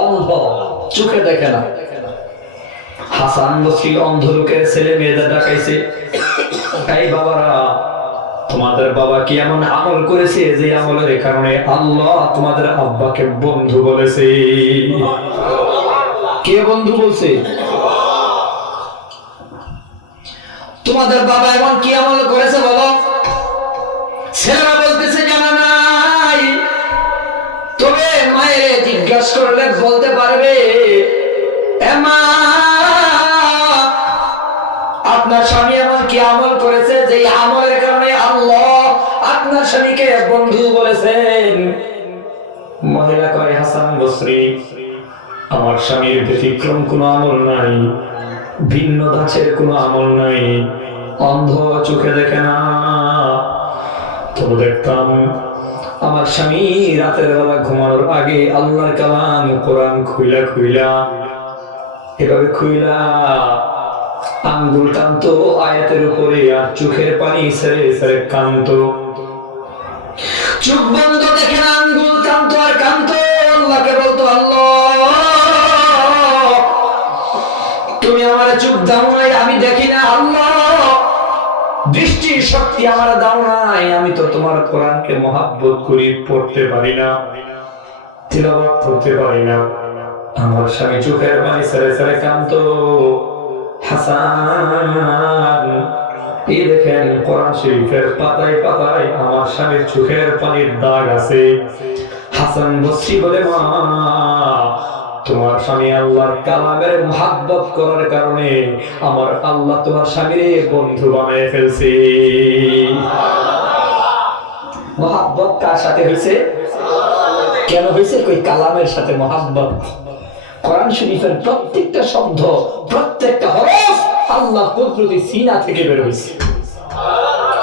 অন্ধ, চোখে দেখে না। হাসান বসরি অন্ধ লোকের ছেলে মেয়েদের ডাকাইছে, এই বাবারা তোমাদের বাবা কি এমন আমল করেছে যে আমলের কারণে আল্লাহ তোমাদের আব্বাকে বন্ধু বলেছে? কে বন্ধু বলছে? তোমাদের বাবা এমন কি আমল করেছে বলো? ছেলেরা বলতেছে জানা নাই, তবে মায়ের জিজ্ঞাসা করলে বলতে পারবে। মা, আপনার স্বামী এমন কি আমল করেছে যে আমলের কারণে আল্লাহ আপনার স্বামীকে বন্ধু বলেছেন? মহিলা কয়, হাসান বসরি আমার স্বামীর ব্যতিক্রম কোনো আমল নাই, ভিন্ন ধাঁচের কোনো আমল নাই, অন্ধ, চোখে দেখে না। তবে দেখতাম আমার স্বামী রাতের বেলা ঘুমানোর আগে আল্লাহর কালাম কোরআন খুইলা খুইলা, এভাবে খুইলা আঙ্গুল টানতো আয়াতের উপরে, আর চোখের পানি ছেড়ে ছেড়ে কানতো। চোখ বন্ধ দেখে না, আঙ্গুল টানতো আর কানতো। আল্লাহকে বলতো, আল্লাহ তুমি আমার চোখ দাও নাই, আমি দেখি না। আল্লাহ দৃষ্টির শক্তি আমার দাও নাই, আমি তো তোমার কোরআনকে মহাব্বত করি, পড়তে পারি না, তিলাওয়াত করতে পারি না। আমার স্বামী চোখের পানি ছেড়ে ছেড়ে কানতো। হাসান, এই দেখেন কোরআন শরীফের পাতায় পাতায় আমার স্বামীর চোখের পানির দাগ আছে। হাসান বসরি বলে, মা তোমার স্বামী আল্লাহর কালামের মুহাব্বত করার কারণে আমার আল্লাহ তোমার স্বামীর বন্ধু বানিয়ে ফেলছে। মুহাব্বত কার সাথে হয়েছে? কেন হয়েছে? কই কালামের সাথে মুহাব্বত। কোরআন শরীফের প্রত্যেকটা শব্দ, প্রত্যেকটা হরফ আল্লাহ কুদরতি সিনা থেকে বের হয়েছে।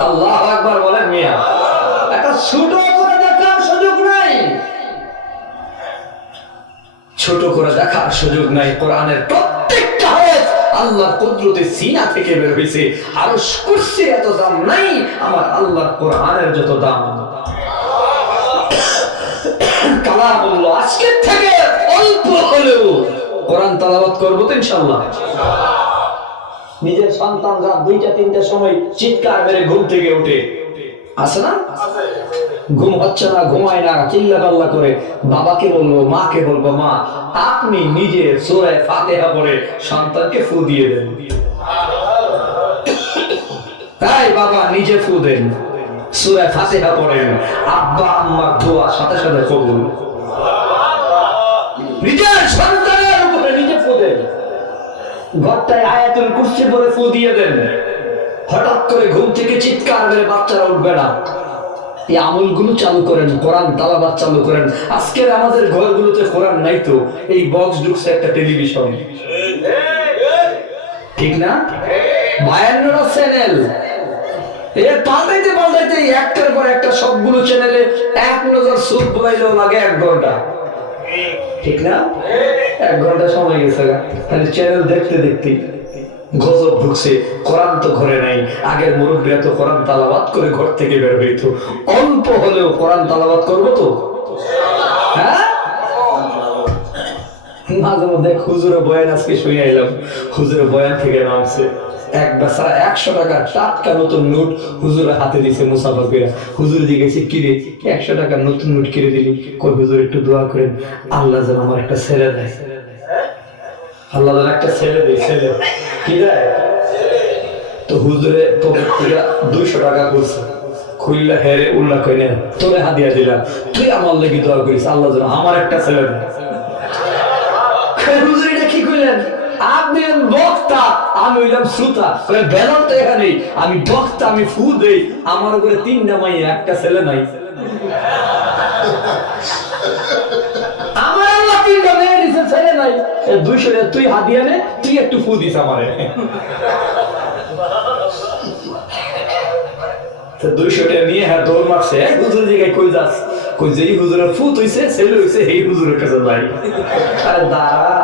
আল্লাহু আকবার বলেন মিয়া। এটা ছোট করে দেখার সুযোগ নাই, ছোট করে দেখার সুযোগ নাই। কোরআনের প্রত্যেকটা হরফ আল্লাহর কুদরতি সিনা থেকে বের হয়েছে। আরশ কুরসির এত দাম নাই আমার আল্লাহর কোরআনের যত দাম। কালামুল্লাহ, আজকে থেকে অল্প হলেও কোরআন তেলাওয়াত করব তো ইনশাআল্লাহ। নিজের সন্তানরা 2টা-3টার সময় চিৎকার মেরে ঘুম থেকে উঠে, আছে না? ঘুম হচ্ছে না, ঘুমায় না, চিল্লাপাল্লা করে, বাবাকে বলবো, মাকে বলবো, মা আপনি নিজে সূরা ফাতিহা পড়ে সন্তানকে ফু দিয়ে দেন। তাই বাবা নিজে ফু দেন, সূরা ফাতিহা পড়েন, আব্বা আম্মার দোয়া সাথে সাথে কবুল। নিজের সন্তানের উপরে নিজে ফু দেন, ঘরটায় আয়াতুল কুরসি পড়ে ফু দিয়ে দেন। হঠাৎ করে ঘুম থেকে চিৎকার মেরে বাচ্চারা উঠবে না। এই আমলগুলো চালু করেন, কোরআন তেলাওয়াত চালু করেন। আজকের আমাদের ঘরগুলোতে কোরআন নাই তো, এই বক্স ঢুকছে একটা টেলিভিশন, ঠিক না? 52টা চ্যানেল, পাল্টাইতে পাল্টাইতে একটার পর একটা সবগুলো চ্যানেলে এক নজর সুর বোলাইলেও লাগে 1 ঘন্টা, ঠিক না? 1 ঘন্টা সময় গেছে, তাহলে চ্যানেল দেখতে দেখতে গজব ঢুকছে। কোরআন তো ঘরে নাই। আগের মুরব্বীরা তো কোরআন তেলাওয়াত করে ঘর থেকে বের হইতো। অল্প হলেও কোরআন তেলাওয়াত করবো তো, হ্যাঁ? মাঝে মধ্যে হুজুরের বয়ান আজকে শুনে এলাম, হুজুরের বয়ান থেকে নামছে এক বেচারা 100 টাকার টাটকা নতুন নোট হুজুরের হাতে দিছে মুসাফা করে। হুজুর জিজ্ঞেস, কি রে 100 টাকার নতুন নোট কিনে দিলি? কই হুজুর একটু দোয়া করেন, আল্লাহ যেন আমার একটা ছেলে দেয়। আল্লাহ তাআলা একটা ছেলে দেয়, ছেলে কি দেয়? তো হুজুরে পকেট থেকে 200 টাকা করছে, খুললা হেরে উল্লাহ কইনে তোরে হাদিয়া দিলাম, তুই আমার লাগি দোয়া করিস আল্লাহ যেন আমার একটা ছেলে দেয়। হুজুর এটা কি কইলেন? আপনি বক্তা, আমি হইলাম শ্রোতা। বেলাল তো এখানে, আমি বক্তা, আমি ফু দেই, আমার উপরে 3টা মাইয়া, একটা ছেলে নাই। আমার আল্লাহ 3টা মেয়ে দিছে, ছেলে নাই। 200 টাকা তুই হাদিয়া নে, তুই একটু ফু দিস আমারে। 200 টাকা নিয়ে হ্যাঁ দৌড় মারছে। হুজুর জিগায় কই যাস? কই যেই হুজুরের ফুত হইছে, ছেলে হইছে, এই হুজুরের কাছে যাই। আরে দাঁড়া,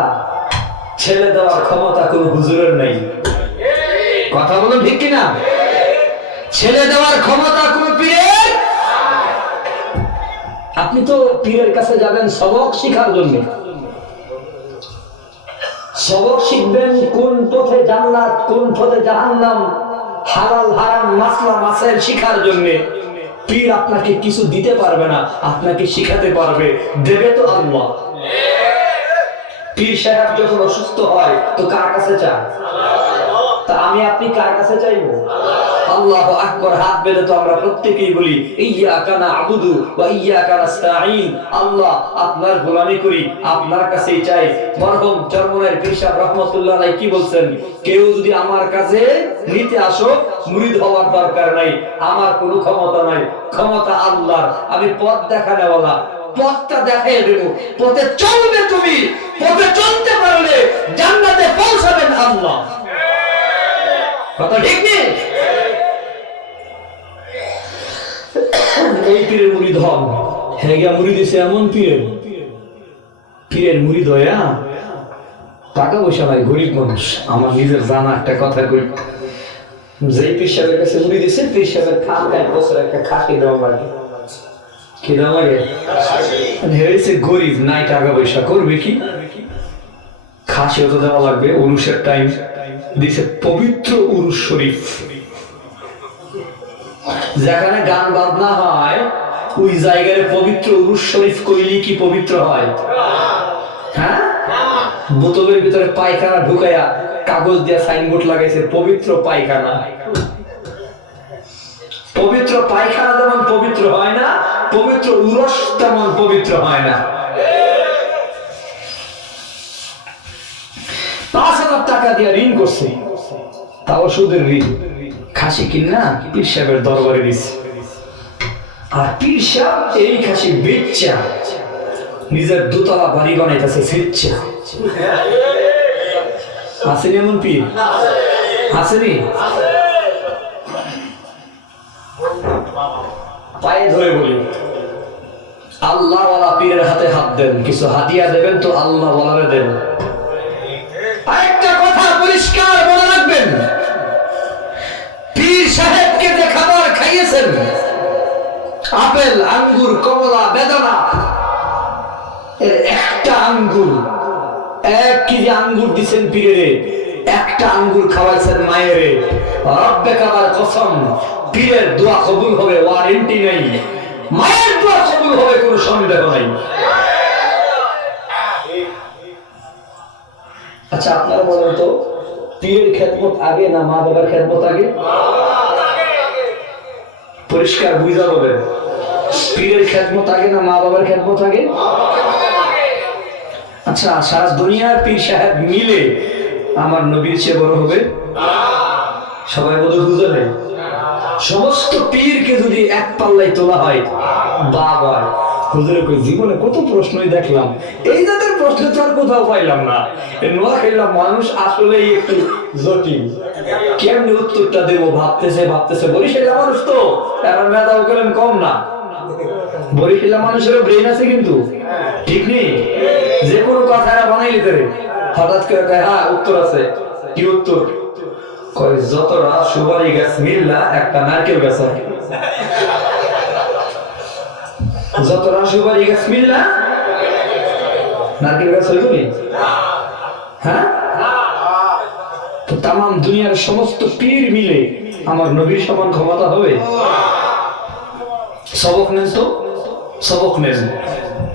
ছেলে দেওয়ার ক্ষমতা কোন হুজুরের নাই। কথা বলুন ঠিক কিনা? ছেলে দেওয়ার ক্ষমতা কোন পীরের। আপনি তো পীরের কাছে যাবেন সবক শিখার জন্য, সবক শিখবেন কোন পথে জান্নাত, কোন পথে জাহান্নাম, হালাল হারাম মাসলা মাসাইল শিখার জন্য। পীর আপনাকে কিছু দিতে পারবে না, আপনাকে শিখাতে পারবে, দেবে তো আল্লাহ। পীর সাহেব যখন অসুস্থ হয় তো কার কাছে চায়? তা আমি আপনি কার কাছে চাইবো? আল্লাহু আকবার। হাত বেঁধে তো আমরা প্রত্যেকেই বলি ইয়াকা না'বুদু ওয়া ইয়াকা নাস্তাঈন। আল্লাহ, আপনার গোলামি করি, আপনার কাছেই চাই। মরহুম চরমনের পীর সাহেব রাহমাতুল্লাহ আলাইহি কি বলছেন? কেউ যদি আমার কাছে নিতে আসো, মুরিদ হওয়ার দরকার নাই, আমার কোনো ক্ষমতা নাই, ক্ষমতা আল্লাহর। আমি পথ দেখানেওয়ালা, পথটা দেখিয়ে দেব, পথে চলবে তুমি, পথে চলতে পারলে জান্নাতে পৌঁছাবেন আল্লাহ। কথা ঠিক নেই? এই পীরের মুরিদ হন, হ্যাঁ গিয়া মুরিদ এসে এমন পীরের মুরিদ হইয়া টাকা পয়সা নাই, গরিব মানুষ। আমার নিজের জানা একটা কথা করি, যেই পীর সাহেবের কাছে মুরিদ এসে, পীর সাহেবের খানকায় বছর একটা খাসি দেওয়া লাগে। কি দেওয়া লাগে? হয়েছে গরিব, নাই টাকা পয়সা, করবে কি? খাসিও তো দেওয়া লাগবে। উরুষের টাইম দিছে পবিত্র উরুষ শরীফ, যেখানে গান বাজনা হয় ওই জায়গায় পবিত্র উরুষ শরীফ কইলি কি পবিত্র হয়? হ্যাঁ, বোতলের ভিতরে পায়খানা ঢুকাইয়া কাগজ দিয়ে সাইনবোর্ড লাগাইছে পবিত্র পায়খানা। পবিত্র পায়খানা যেমন পবিত্র হয় না, পবিত্র উরস তেমন পবিত্র হয় না। 5,000 টাকা দিয়ে ঋণ করছে, তাও সুদের ঋণ। খাসি কিনা পীর সাহেবের দরবারে দিচ্ছে, আর পীর সাহেব এই খাসি বেচা নিজের দোতলা বাড়ি বানাইতেছে ফিরছে। আসেনি এমন পীর? আসেনি? পায়ে ধরে বলি, আল্লাহ ওয়ালা পীরের হাতে হাত দেন, কিছু হাদিয়া দেবেন তো আল্লাহ ওয়ালারে দেন। আরেকটা কথা পরিষ্কার মনে রাখবেন, পীর সাহেবকে যে খাবার খাইয়েছেন, আপেল, আঙ্গুর, কমলা, বেদানা, এর একটা আঙ্গুর, 1 কেজি আঙ্গুর দিচ্ছেন পীরের, একটা আঙ্গুর খাওয়াইছেন মায়ের। রব্বে কাবার কসম, পীরের দোয়া কবুল হবে, ওয়ারেন্টি নেই। মায়ের দোয়া কবুল হবে, কোনো সন্দেহ নাই। আচ্ছা আপনারা বলেন তো, পীরের খেদমত আগে না মা বাবার খেদমত আগে? পরিষ্কার বুঝা বলেন, পীরের খেদমত আগে না মা বাবার খেদমত আগে? আচ্ছা, সারা দুনিয়ার পীর সাহেব মিলে আমার নবীর চেয়ে বড় হবে? সবাই বোধহয় বুঝে নেই। সমস্ত পীরকে যদি এক পাল্লায় তোলা হয়, বাবা হুজুরে কই জীবনে কত প্রশ্নই দেখলাম, এই জাতের প্রশ্ন তো আর কোথাও পাইলাম না। নোয়াখালীর মানুষ আসলেই একটু জটিল, কেমনি উত্তরটা দেবো ভাবতেছে। বরিশালের মানুষ তো এখন মেধাও করেন কম না, বরিশালের মানুষেরও ব্রেন আছে, কিন্তু ঠিক নেই। যে কোনো কথা এরা বানাই নিতে রে, হঠাৎ করে কয় হ্যাঁ উত্তর আছে। কি উত্তর? কয় যতটা সুপারি গাছ মিললা একটা নারকেল গাছ হয়, যতটা সুপারি গাছ মিললা নারকেল গাছ হইবনি। হ্যাঁ, তো তাম দুনিয়ার সমস্ত পীর মিলে আমার নবীর সমান ক্ষমতা হবে? সবক নেন তো, সবক নেন।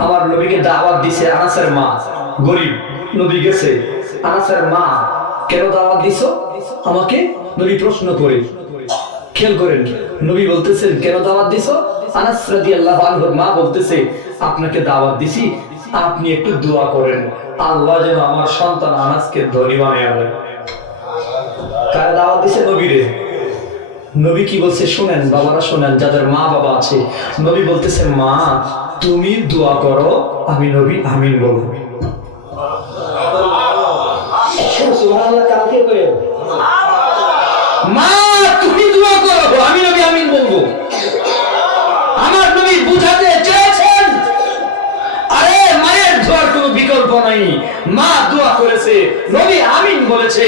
আমার নবীকে দাওয়াত দিছে আনাসের মা, গরিব। নবী গেছে, আনাসের মা কেন দাওয়াত দিছো আমাকে? নবী প্রশ্ন করে, খেয়াল করেন, নবী বলতেছেন কেন দাওয়াত দিছো? আনাস রাদিয়াল্লাহু আনহুর মা বলতেছে আপনাকে দাওয়াত দিছি আপনি একটু দোয়া করেন আল্লাহ যেন আমার সন্তান আনাসকে ধনী বানায় দেয়। কার দাওয়াত দিছে? নবীরে। নবী কি বলছে শুনেন, বাবারা শুনেন, যাদের মা বাবা আছে। নবী বলতেছে মা তুমি দোয়া করো, আমি নবী আমিন বলবো। সুবহানাল্লাহ, কালকে কইও মা তুমি দোয়া করো, আমি নবী আমিন বলবো। আমার নবী বুঝাতে চেয়েছেন আরে মায়ের দোয়ার কোনো বিকল্প নাই। মা দোয়া করেছে, নবী আমিন বলেছে,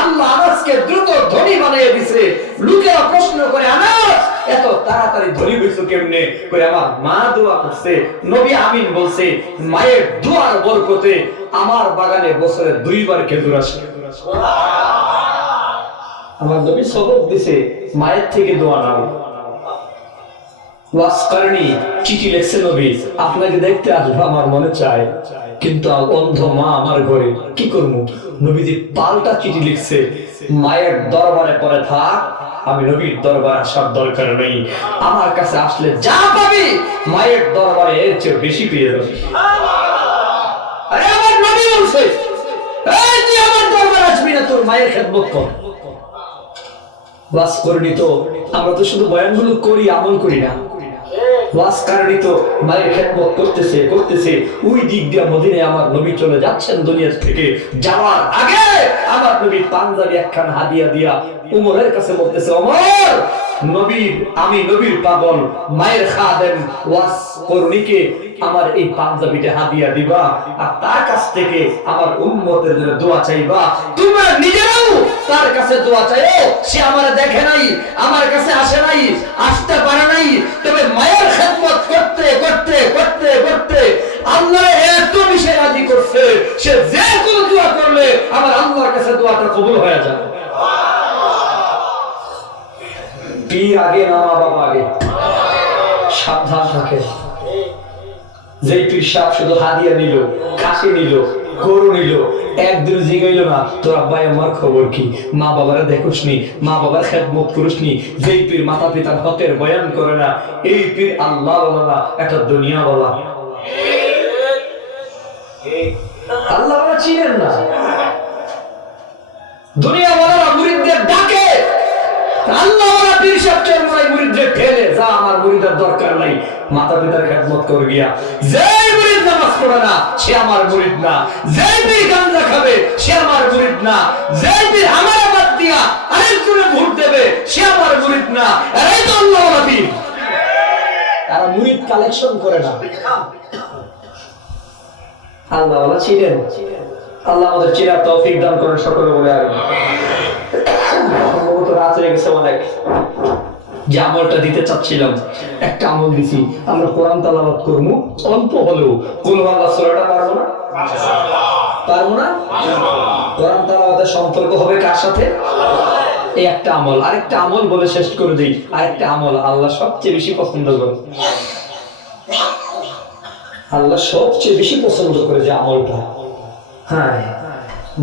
আল্লাহ আনাসকে দ্রুত ধনী বানিয়ে দিয়েছে। লোকেরা প্রশ্ন করে আনাস এত তাড়াতাড়ি ধনী হইছো কেমনে? করে আমার মা দোয়া করছে, নবী আমিন বলছে। মায়ের দোয়ার বরকতে আমার বাগানে বছরে 2 বার খেজুর আসে। আমার নবী সবক দিছে মায়ের থেকে দোয়া নাও। ওয়াসকারনি চিঠি লিখছে নবী আপনাকে দেখতে আসবো আমার মনে চায়, কিন্তু অন্ধ মা আমার ঘরে কি করবো? নবীজি পাল্টা চিঠি লিখছে মায়ের দরবারে পরে থাক, আমি নবীর দরবারে আসার দরকার নেই, আমার কাছে আসলে যা পাবি মায়ের দরবারে এর চেয়ে বেশি পেয়ে যাবি। আরে আমার নবী বলছে এই তুই আমার দরবারে আসবি না, তোর মায়ের খেদমত কর। ওয়াজ করিনি তো আমরা তো শুধু বয়ানগুলো করি, আমল করি না। ওয়াজ কারণে তো মায়ের খেদমত করতেছে করতেছে। ওই দিক দিয়ে মদিনায় আমার নবী চলে যাচ্ছেন দুনিয়া থেকে, যাওয়ার আগে আমার নবী পাঞ্জাবি একখান হাদিয়া দিয়া উমরের কাছে বলতেছে ওমর নবীর আমি নবীর পাগল মায়ের খাদেম ওয়াজ করণীকে আমার এই পাঞ্জাবিটা হাদিয়া দিবা আর তার কাছ থেকে আমার উম্মতের জন্য দোয়া চাইবা। তোমরা নিজেরাও তার কাছে দোয়া চাইও। সে আমারে দেখে নাই, আমার কাছে আসে নাই, আসতে পারে নাই, তবে মায়ের খেদমত করতে করতে করতে করতে আল্লাহ এত বেশি রাজি করছে সে যে কোনো দোয়া করলে আমার আল্লাহর কাছে দোয়াটা কবুল হয়ে যাবে। পীর আগে না মা বাবা আগে? সাবধান থাকে। যেই পীর সাহেব শুধু হাদিয়া নিল, খাসি নিল, গরু নিল, একদিন জিগাইল না তোর আব্বাই আমার খবর কি, মা বাবারা দেখোস নি, মা বাবার খেদমত করিস নি, যেই পীর মাতা পিতার হকের বয়ান করে না, এই পীর আল্লাহ বলা না, একটা দুনিয়া বলা। আল্লাহ বলা চিনেন না, দুনিয়া বলা মুরিদদের ডাকে, আল্লাহ বলা পীর সাহেব মুরিদদের ঠেলে যা আমার মুরিদের দরকার নাই, মাতা পিতার খেদমত করে গিয়া। যেই মুরিদ নামাজ পড়ে না সে আমার মুরিদ না, যেই পীর গাঁজা খাবে সে আমার মুরিদ না, যেই পীর আমার বাদ দিয়া আরেকজনে ভোট দেবে সে আমার মুরিদ না। এই তো আল্লাহ ওয়ালা পীর, তারা মুরিদ কালেকশন করে না। আল্লাহ ওয়ালা চিনেন, আল্লাহ আমাদের চিনার তৌফিক দান করেন সকলে বলে। আর রাত হয়ে গেছে অনেক, যে আমলটা দিতে চাচ্ছিলাম একটা আমল দিছি, আমরা কোরআন তেলাওয়াত করবো অল্প হলেও। কোন আল্লাহ সূরাটা পারবো না? পারবো না? কোরআন তেলাওয়াতের সম্পর্ক হবে কার সাথে? এই একটা আমল। আরেকটা আমল বলে শেষ করে দিই, আরেকটা আমল আল্লাহ সবচেয়ে বেশি পছন্দ করে, আল্লাহ সবচেয়ে বেশি পছন্দ করে যে আমলটা। হ্যাঁ,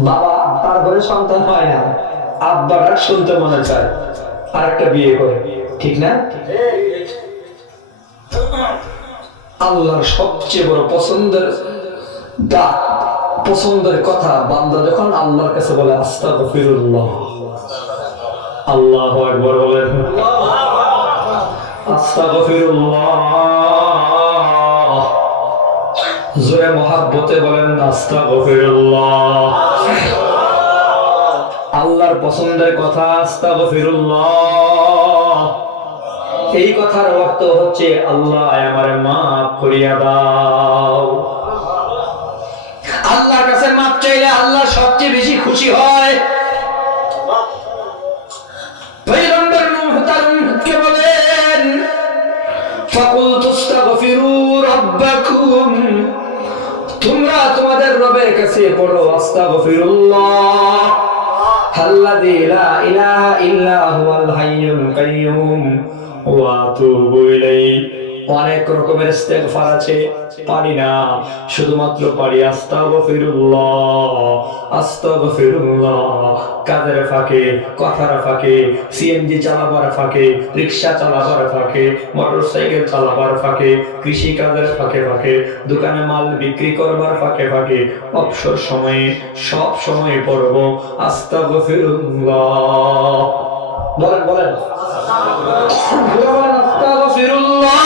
বাবা তার ঘরে সন্তান হয় না, আব্বার শুনতে মনে চায়, আরেকটা বিয়ে করে, ঠিক না? আল্লাহর সবচেয়ে বড় পছন্দের ডাক, পছন্দের কথা বান্দা যখন আল্লাহর কাছে বলে আস্তাগফিরুল্লাহ, আল্লাহু আকবার বলেন, আস্তাগফিরুল্লাহ, জোরে মহাব্বতে বলেন আস্তাগফিরুল্লাহ। আল্লাহর পছন্দের কথা আস্তাগফিরুল্লাহ, এই কথার অর্থ হচ্ছে আল্লাহ আমারে মাফ করিয়া দাও। আল্লাহর কাছে মাফ চাইলে আল্লাহ সবচেয়ে বেশি খুশি হয়। পয়গম্বর নূহ তাকে বলেন ফাকুলতু আস্তাগফিরু রাব্বাকুম, তোমরা তোমাদের রবের কাছে পড়ো আস্তাগফিরুল্লাহ আল্লাযী লা ইলাহা ইল্লা হুয়াল হাইয়ুল কাইয়্যুম ওয়া আতুবু ইলাইহি, অনেক রকমের ইস্তেগফার আছে, পারি না, শুধুমাত্র পারি আস্তাগফিরুল্লাহ আস্তাগফিরুল্লাহ। কাদের ফাঁকে, কথার ফাঁকে, সিএনজি চালাবার ফাঁকে, রিক্সা চালাবার ফাঁকে, মোটরসাইকেল চালাবার ফাঁকে, কৃষি কাজের ফাঁকে ফাঁকে, দোকানে মাল বিক্রি করবার ফাঁকে ফাঁকে, অবসর সময়ে, সব সময় পড়ব আস্তাগফিরুল্লাহ। বলেন বলেন আস্তাগফিরুল্লাহ।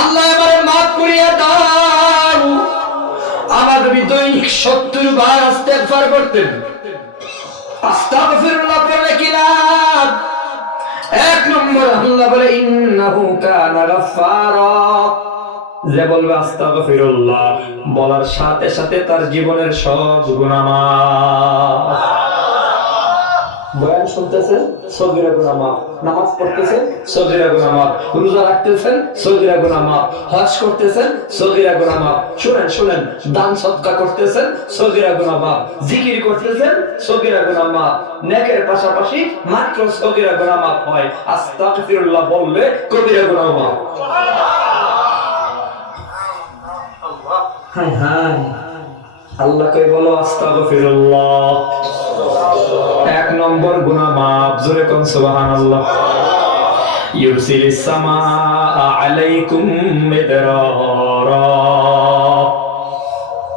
আল্লাহ এবারে মাফ করিয়া দাও। আমার নবী দৈনিক 70 বার ইস্তেগফার করতেন। আস্তাগফিরুল্লাহ পড়লে কি লাভ? এক নম্বর আল্লাহ বলে ইন্নাহু কানা গাফফারা। যে বলবে আস্তাগফিরুল্লাহ, বলার সাথে সাথে তার জীবনের সব গুনাহ মাফ। বয়ান শুনতেছেন, সগীরা গুনাহ মাফ। নামাজ পড়তেছেন, সগীরা গুনাহ মাফ। রোজা রাখতেছেন, সগীরা গুনাহ মাফ। হজ করতেছেন, সগীরা গুনাহ মাফ। শুনেন শুনেন, দান সদকা করতেছেন, সগীরা গুনাহ মাফ। জিকির করতেছেন, সগীরা গুনাহ মাফ। নেকের পাশাপাশি মাত্র সগীরা গুনাহ মাফ হয়। আস্তাগফিরুল্লাহ বললে কবিরা গুনাহ মাফ। হায় হায়, আল্লাহকে বলো আস্তাগফিরুল্লাহ। এক নম্বর গুনাহ মাফ। জোরে কোন সুবহানাল্লাহ। ইউরসিলিস সামাআ আলাইকুম মিদরারা।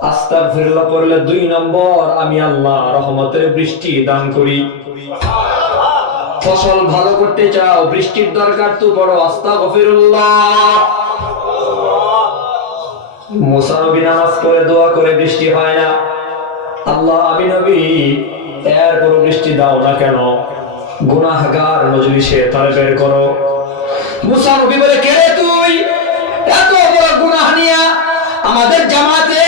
আস্তাগফিরুল্লাহ পড়লে 2 নম্বর, আমি আল্লাহ রহমতের বৃষ্টি দান করি। ফসল ভালো করতে চাও, বৃষ্টির দরকার, তো পড়ো আস্তাগফিরুল্লাহ। মুসা নবী নামাজ পড়ে দোয়া করে বৃষ্টি হয় না। আল্লাহ, আমি নবী, এরপর বৃষ্টি দাও না কেন? গুনাহগার মজলিসে তারে বের করো। মুসা নবী বলে, কে রে তুই? এত বড় গুনাহ নিয়া আমাদের জামাতে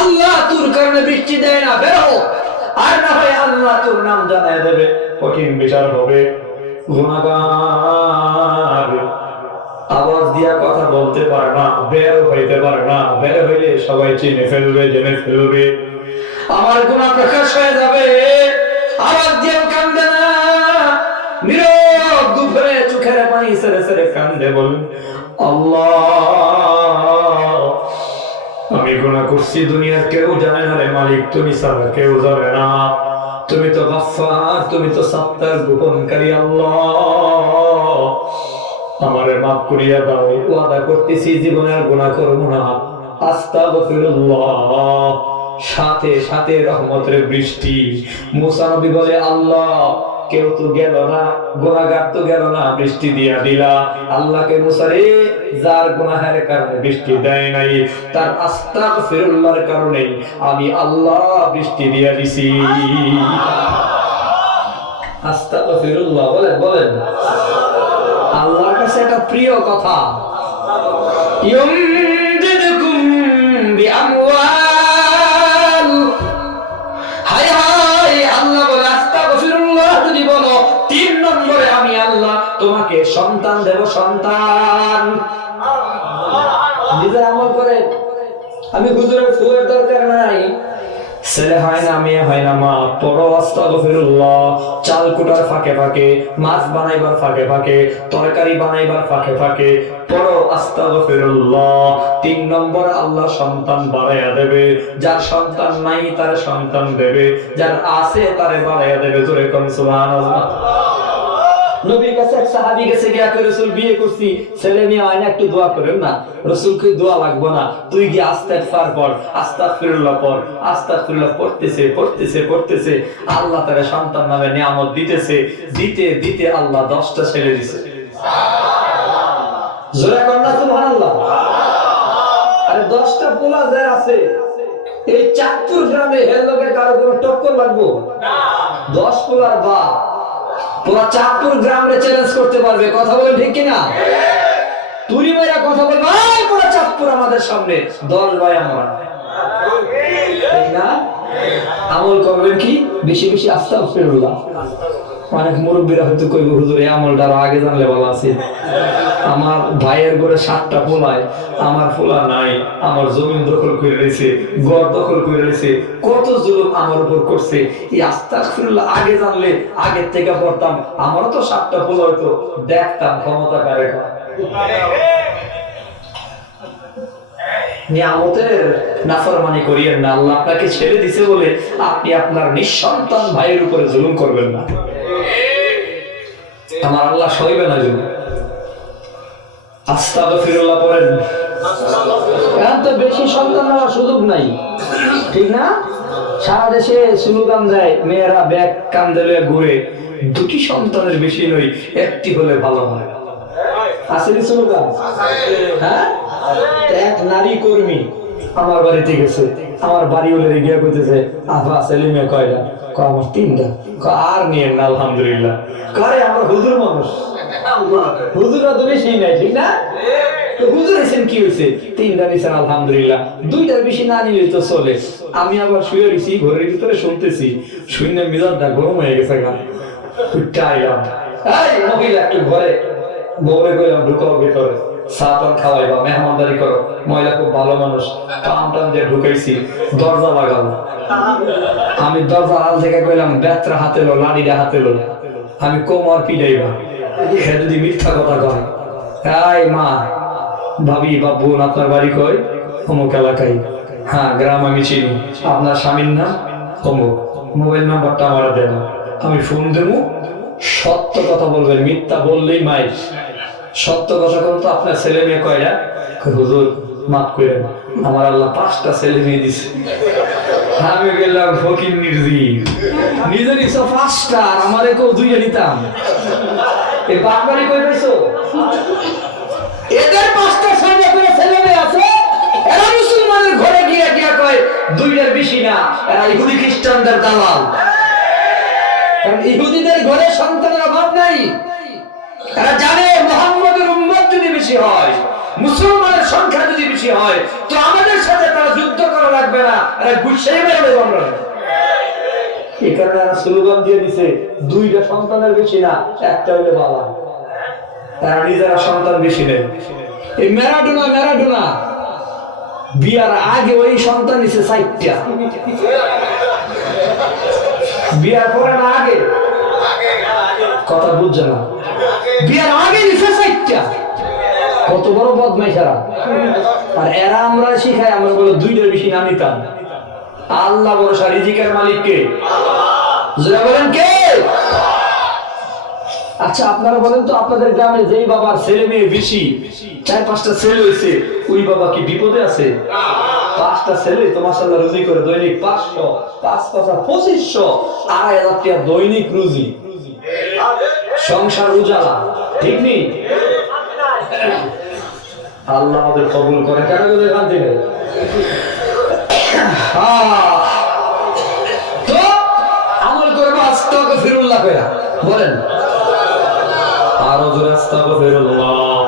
আল্লাহ তোর কারণে বৃষ্টি দেয় না, বের হও। আর না হয় আল্লাহ তোর নাম জানায় দেবে, কঠিন বিচার হবে। গুনাহগার আওয়াজ দিয়া কথা বলতে পারে না, বের হইতে পারে না, বের হইলে সবাই চিনে ফেলবে, জেনে ফেলবে, আমার গুনাহ প্রকাশ হয়ে যাবে। আওয়াজ দিয়ে কান্দে না, নীরব দুপুরে চোখের পানি ছেড়ে ছেড়ে কান্দে, বল আল্লাহ, আমি গুনাহ করছি, দুনিয়ার কেউ জানে না রে মালিক, তুমি ছাড়া কেউ জানে না। তুমি তো গফফার, তুমি তো সাত্তার, গোপনকারী। আল্লাহ, আমারে মাফ করিয়া দাও। ওয়াদা করতেছি জীবনের গুনাহ করব না। আস্তাগফিরুল্লাহ। সাথে সাথে রহমতের বৃষ্টি। মুসা নবী বলে, আল্লাহ, কেউ তো গেল না, গুনাহগার তো গেল না, বৃষ্টি দিয়া দিলা। আল্লাহকে মুসা রে, যার গুনাহের কারণে বৃষ্টি দেয় নাই, তার আস্তাগফিরুল্লাহর কারণে আমি আল্লাহ বৃষ্টি দিয়া দিছি। আস্তাগফিরুল্লাহ বলেন বলেন। আল্লাহর কাছে একটা প্রিয় কথা। ইউমদিদকুম বিআমওয়াল। হায় হায়, আল্লাহ বলে আস্তাগফিরুল্লাহ যদি বলো, 3 নম্বরে আমি আল্লাহ তোমাকে সন্তান দেব, সন্তান। নিজে আমল করে, আমি হুজুরের ফুলের দরকার নাই, ছেলে হয় না, মেয়ে হয় না, মা পড়ো আস্তাগফিরুল্লাহ। চাল কুটার ফাঁকে ফাঁকে, মাছ বানাইবার ফাঁকে ফাঁকে, তরকারি বানাইবার ফাঁকে ফাঁকে পড়ো আস্তাগফিরুল্লাহ। 3 নম্বর, আল্লাহ সন্তান বাড়াইয়া দেবে। যার সন্তান নাই তার সন্তান দেবে, যার আছে তারে বাড়াইয়া দেবে। জোরে কোন সুবহানাল্লাহ। নবীর কাছে এক সাহাবী গেছে, গিয়া কই রাসূল, বিয়ে করছি, ছেলে মেয়ে হয় না, একটু দোয়া করেন না। রাসূল কই, দোয়া লাগবে না, তুই গিয়ে ইস্তেগফার পড়, আস্তাগফিরুল্লাহ পড়। আস্তাগফিরুল্লাহ পড়তেছে পড়তেছে পড়তেছে, আল্লাহ তার সন্তান নামে নিয়ামত দিতেছে। দিতে দিতে আল্লাহ 10টা ছেলে দিছে। সুবহানাল্লাহ। জোরে কোন না সুবহানাল্লাহ। আরে 10টা পোলা যার আছে, এই চাঁদপুর গ্রামে এর লগে কারো কোনো টক্কর লাগবো না। 10 পোলার বাপ পুরা চাঁদপুর গ্রামে চ্যালেঞ্জ করতে পারবে। কথা বলেন ঠিক কিনা? তুলি মেয়েরা কথা বলবে, পুরা চাঁদপুর আমাদের সামনে, 10 ভাই আমরা, ঠিক না? আমল করবেন কি? বেশি বেশি আস্তাগফিরুল্লাহ। অনেক মুরব্বীরা হয়তো কইব হুজুর এই আমলটা আরো আগে জানলে ভালো আছে। আমার ভাইয়ের ঘরে 7টা পোলায়, আমার পোলা নাই, আমার জমিন দখল করে রয়েছে, ঘর দখল করে রয়েছে, কত জুলুম আমার উপর করছে। এই আস্তাগফিরুল্লাহ আগে জানলে আগের থেকে পড়তাম, আমারও তো 7টা পোলা হয়তো, দেখতাম ক্ষমতা কারে। নিয়ামতের নাফরমানি করিয়েন না। আল্লাহ আপনাকে ছেড়ে দিছে বলে আপনি আপনার নিঃসন্তান ভাইয়ের উপরে জুলুম করবেন না। আমার আল্লাহ সইবে না জুলুম। আস্তাগফিরুল্লাহ পড়েন। এখন তো বেশি সন্তান হওয়ার সুযোগ নাই, ঠিক না? সারা দেশে স্লোগান দেয়, মেয়েরা ব্যাগ কান্দে লয়ে ঘুরে, 2টি সন্তানের বেশি নই, 1টি হলে ভালো হয়। আসলে স্লোগান, হ্যাঁ? এক নারী কর্মী আমার বাড়িতে গেছে, আমার বাড়ি হলে গিয়ে কইতেছে আফা ছেলে মেয়ে কয়টা? আমার 3টা। আর নিয়েন না আলহামদুলিল্লাহ। করে আমার হুজুর মানুষ, হুজুরা তো বেশি নাই, ঠিক না? হুজুর এসেন কি হয়েছে? 3টা নিছেন আলহামদুলিল্লাহ, 2টার বেশি না নিলে তো চলে। আমি আবার শুয়ে রয়েছি ঘরের ভিতরে, শুনতেছি, শূন্য মিজাজটা গরম হয়ে গেছে। গা আইলাম, এই মহিলা একটু ঘরে বউরে কইলাম ঢুকাও ভেতরে, চা পান খাওয়াইবা, মেহমানদারি করো। মহিলা খুব ভালো মানুষ, টান টান দিয়ে ঢুকাইছি, দরজা লাগালো। আমি দরজা আড়াল থেকে কইলাম বেত্রা হাতে লো, লাড়িটা হাতে লো। আমি কোমর পিটাইবা, সে যদি মিথ্যা কথা কয়। এই মা, ভাবি বা বোন, আপনার বাড়ি কই? অমুক এলাকায়। হ্যাঁ, গ্রাম আমি চিনি। আপনার স্বামীর নাম? অমুক। মোবাইল নাম্বারটা আমার দেন, আমি ফোন দেবো। সত্য কথা বলবেন, মিথ্যা বললেই মাইর। সত্য কথা বলতো, আপনার ছেলে মেয়ে কয়টা? হুজুর মাফ করেন, আমার আল্লাহ 5টা ছেলে মেয়ে দিছে। আমি গেলাম ফকির নির্জীব, নিজের ইচ্ছা 5টা, আর আমারে কেউ 2টা নিতাম। এই বাপবাড়ি কই পাইছো? এদের 5টা ছেলে মেয়ে আছে, এরা মুসলমানের ঘরে গিয়ে গিয়া কয় 2টার বেশি না, এরা ইহুদি খ্রিস্টানদের দালাল। কারণ ইহুদিদের ঘরে সন্তানের অভাব নাই। এরা জানে মুহাম্মদের উম্মত যদি বেশি হয়, মুসলমানের সংখ্যা যদি বেশি হয়, তো আমাদের সাথে তারা যুদ্ধ করা লাগবে না, এরা গুছিয়ে মেরে আমরা। এই কারণে এরা স্লোগান দিয়ে দিছে 2টা সন্তানের বেশি না, 1টা হলে বাবা। তারা নিজেরা সন্তান বেশি নেই। এই ম্যারাডোনা বিয়ার আগে ওই সন্তান নিছে 4টা, বিয়ার পরে না আগে? কথা বুঝছে না, বিয়ার আগে নিছে 4টা। কত বড় বদমাইশ এরা। আর এরা আমরা শিখাই, আমরা বলে 2টার বেশি না নিতাম। আল্লাহ ভরসা, রিজিকের মালিক কে? যারা বলেন কে? আচ্ছা আপনারা বলেন তো, আপনাদের গ্রামে যেই বাবার ছেলে মেয়ে বেশি, 4-5টা ছেলে হয়েছে, ওই বাবা কি বিপদে আছে? 5টা ছেলে তো মাশাআল্লাহ রুজি করে দৈনিক 500, 5-5-2500, 2,500 টাকা দৈনিক রুজি, সংসার উজালা, ঠিক নেই? আল্লাহ আমাদের কবুল করে। কেন এখান থেকে তো আমল করবো আস্তাগফিরুল্লাহ কইরা, বলেন আরো জোরে আস্তাগফিরুল্লাহ।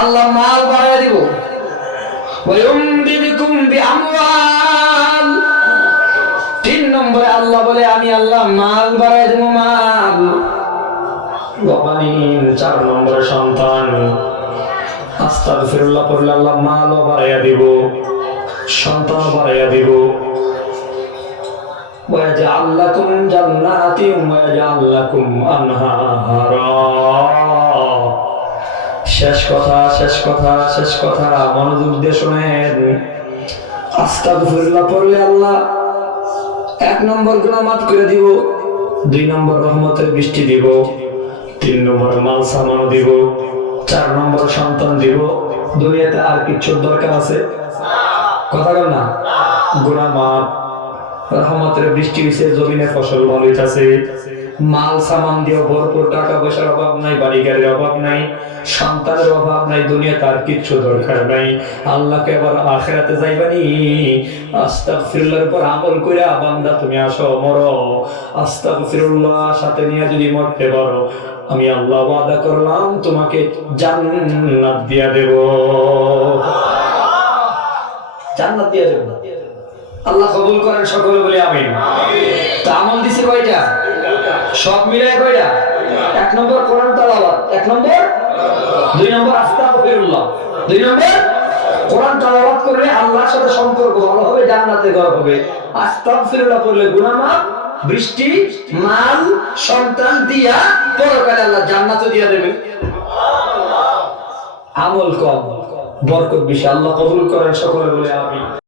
আল্লাহ মাল বাড়ায় দিব, ওয়ায়ুমদিদকুম বিআমওয়াল। 3 নম্বরে আল্লাহ বলে আমি আল্লাহ মাল বাড়ায় দেব, মাল। 4 নম্বরে সন্তান। আস্তাগফিরুল্লাহ পড়লে আল্লাহ মালও বাড়াইয়া দিব, সন্তান বাড়াইয়া দিব। ওয়াজআল লাকুম জান্নাতিন ওয়াজআল লাকুম আনহারা। শেষ কথা মনোযোগ দিয়ে শুনেন। আস্তাগফিরুল্লাহ পড়লে আল্লাহ 1 নম্বর গুনাহ মাফ করে দিব, 2 নম্বর রহমতের বৃষ্টি দিব, 3 নম্বর মাল সামানো দিব, 4 নম্বর সন্তান দিব। দুনিয়াতে আর কিচ্ছুর দরকার আছে? কথা বল না। গুনাহ মাফ, রহমতের বৃষ্টি হইছে, জমিনে ফসল ভালো হইতাছে, মাল সামান দিয়ে ভরপুর, টাকা পয়সার অভাব নাই, বাড়ি গাড়ির অভাব নাই, সন্তানের অভাব নাই, দুনিয়াতে আর কিচ্ছু দরকার নাই। আল্লাহকে এবার আখিরাতে যাইবানি। আস্তাগফিরুল্লাহর উপর আমল কইরা বান্দা তুমি আসো, মরো, আস্তাগফিরুল্লাহ সাথে নিয়ে যদি মরতে পারো, আমি আল্লাহ ওয়াদা করলাম তোমাকে জান্নাত দিয়া দেব, জান্নাত দিয়া দেব। আল্লাহ কবুল করেন সকলে বলে আমিন। তা আমল দিছে কয়টা? সব মিলে কয়টা? 1 নম্বর কোরআন তেলাওয়াত, 1 নম্বর, 2 নম্বর আস্তাগফিরুল্লাহ, 2 নম্বর কোরআন তেলাওয়াত করলে আল্লাহর সাথে সম্পর্ক ভালো হবে, জান্নাতে ঘর হবে। আস্তাগফিরুল্লাহ করলে গুনাহ মাফ, বৃষ্টি, মাল, সন্তান দিয়া পরকালে আল্লাহ জান্নাতে দিয়া দেবে। আমল কম, বরকত বেশি। আল্লাহ কবুল করেন, সকলে বলে আমিন।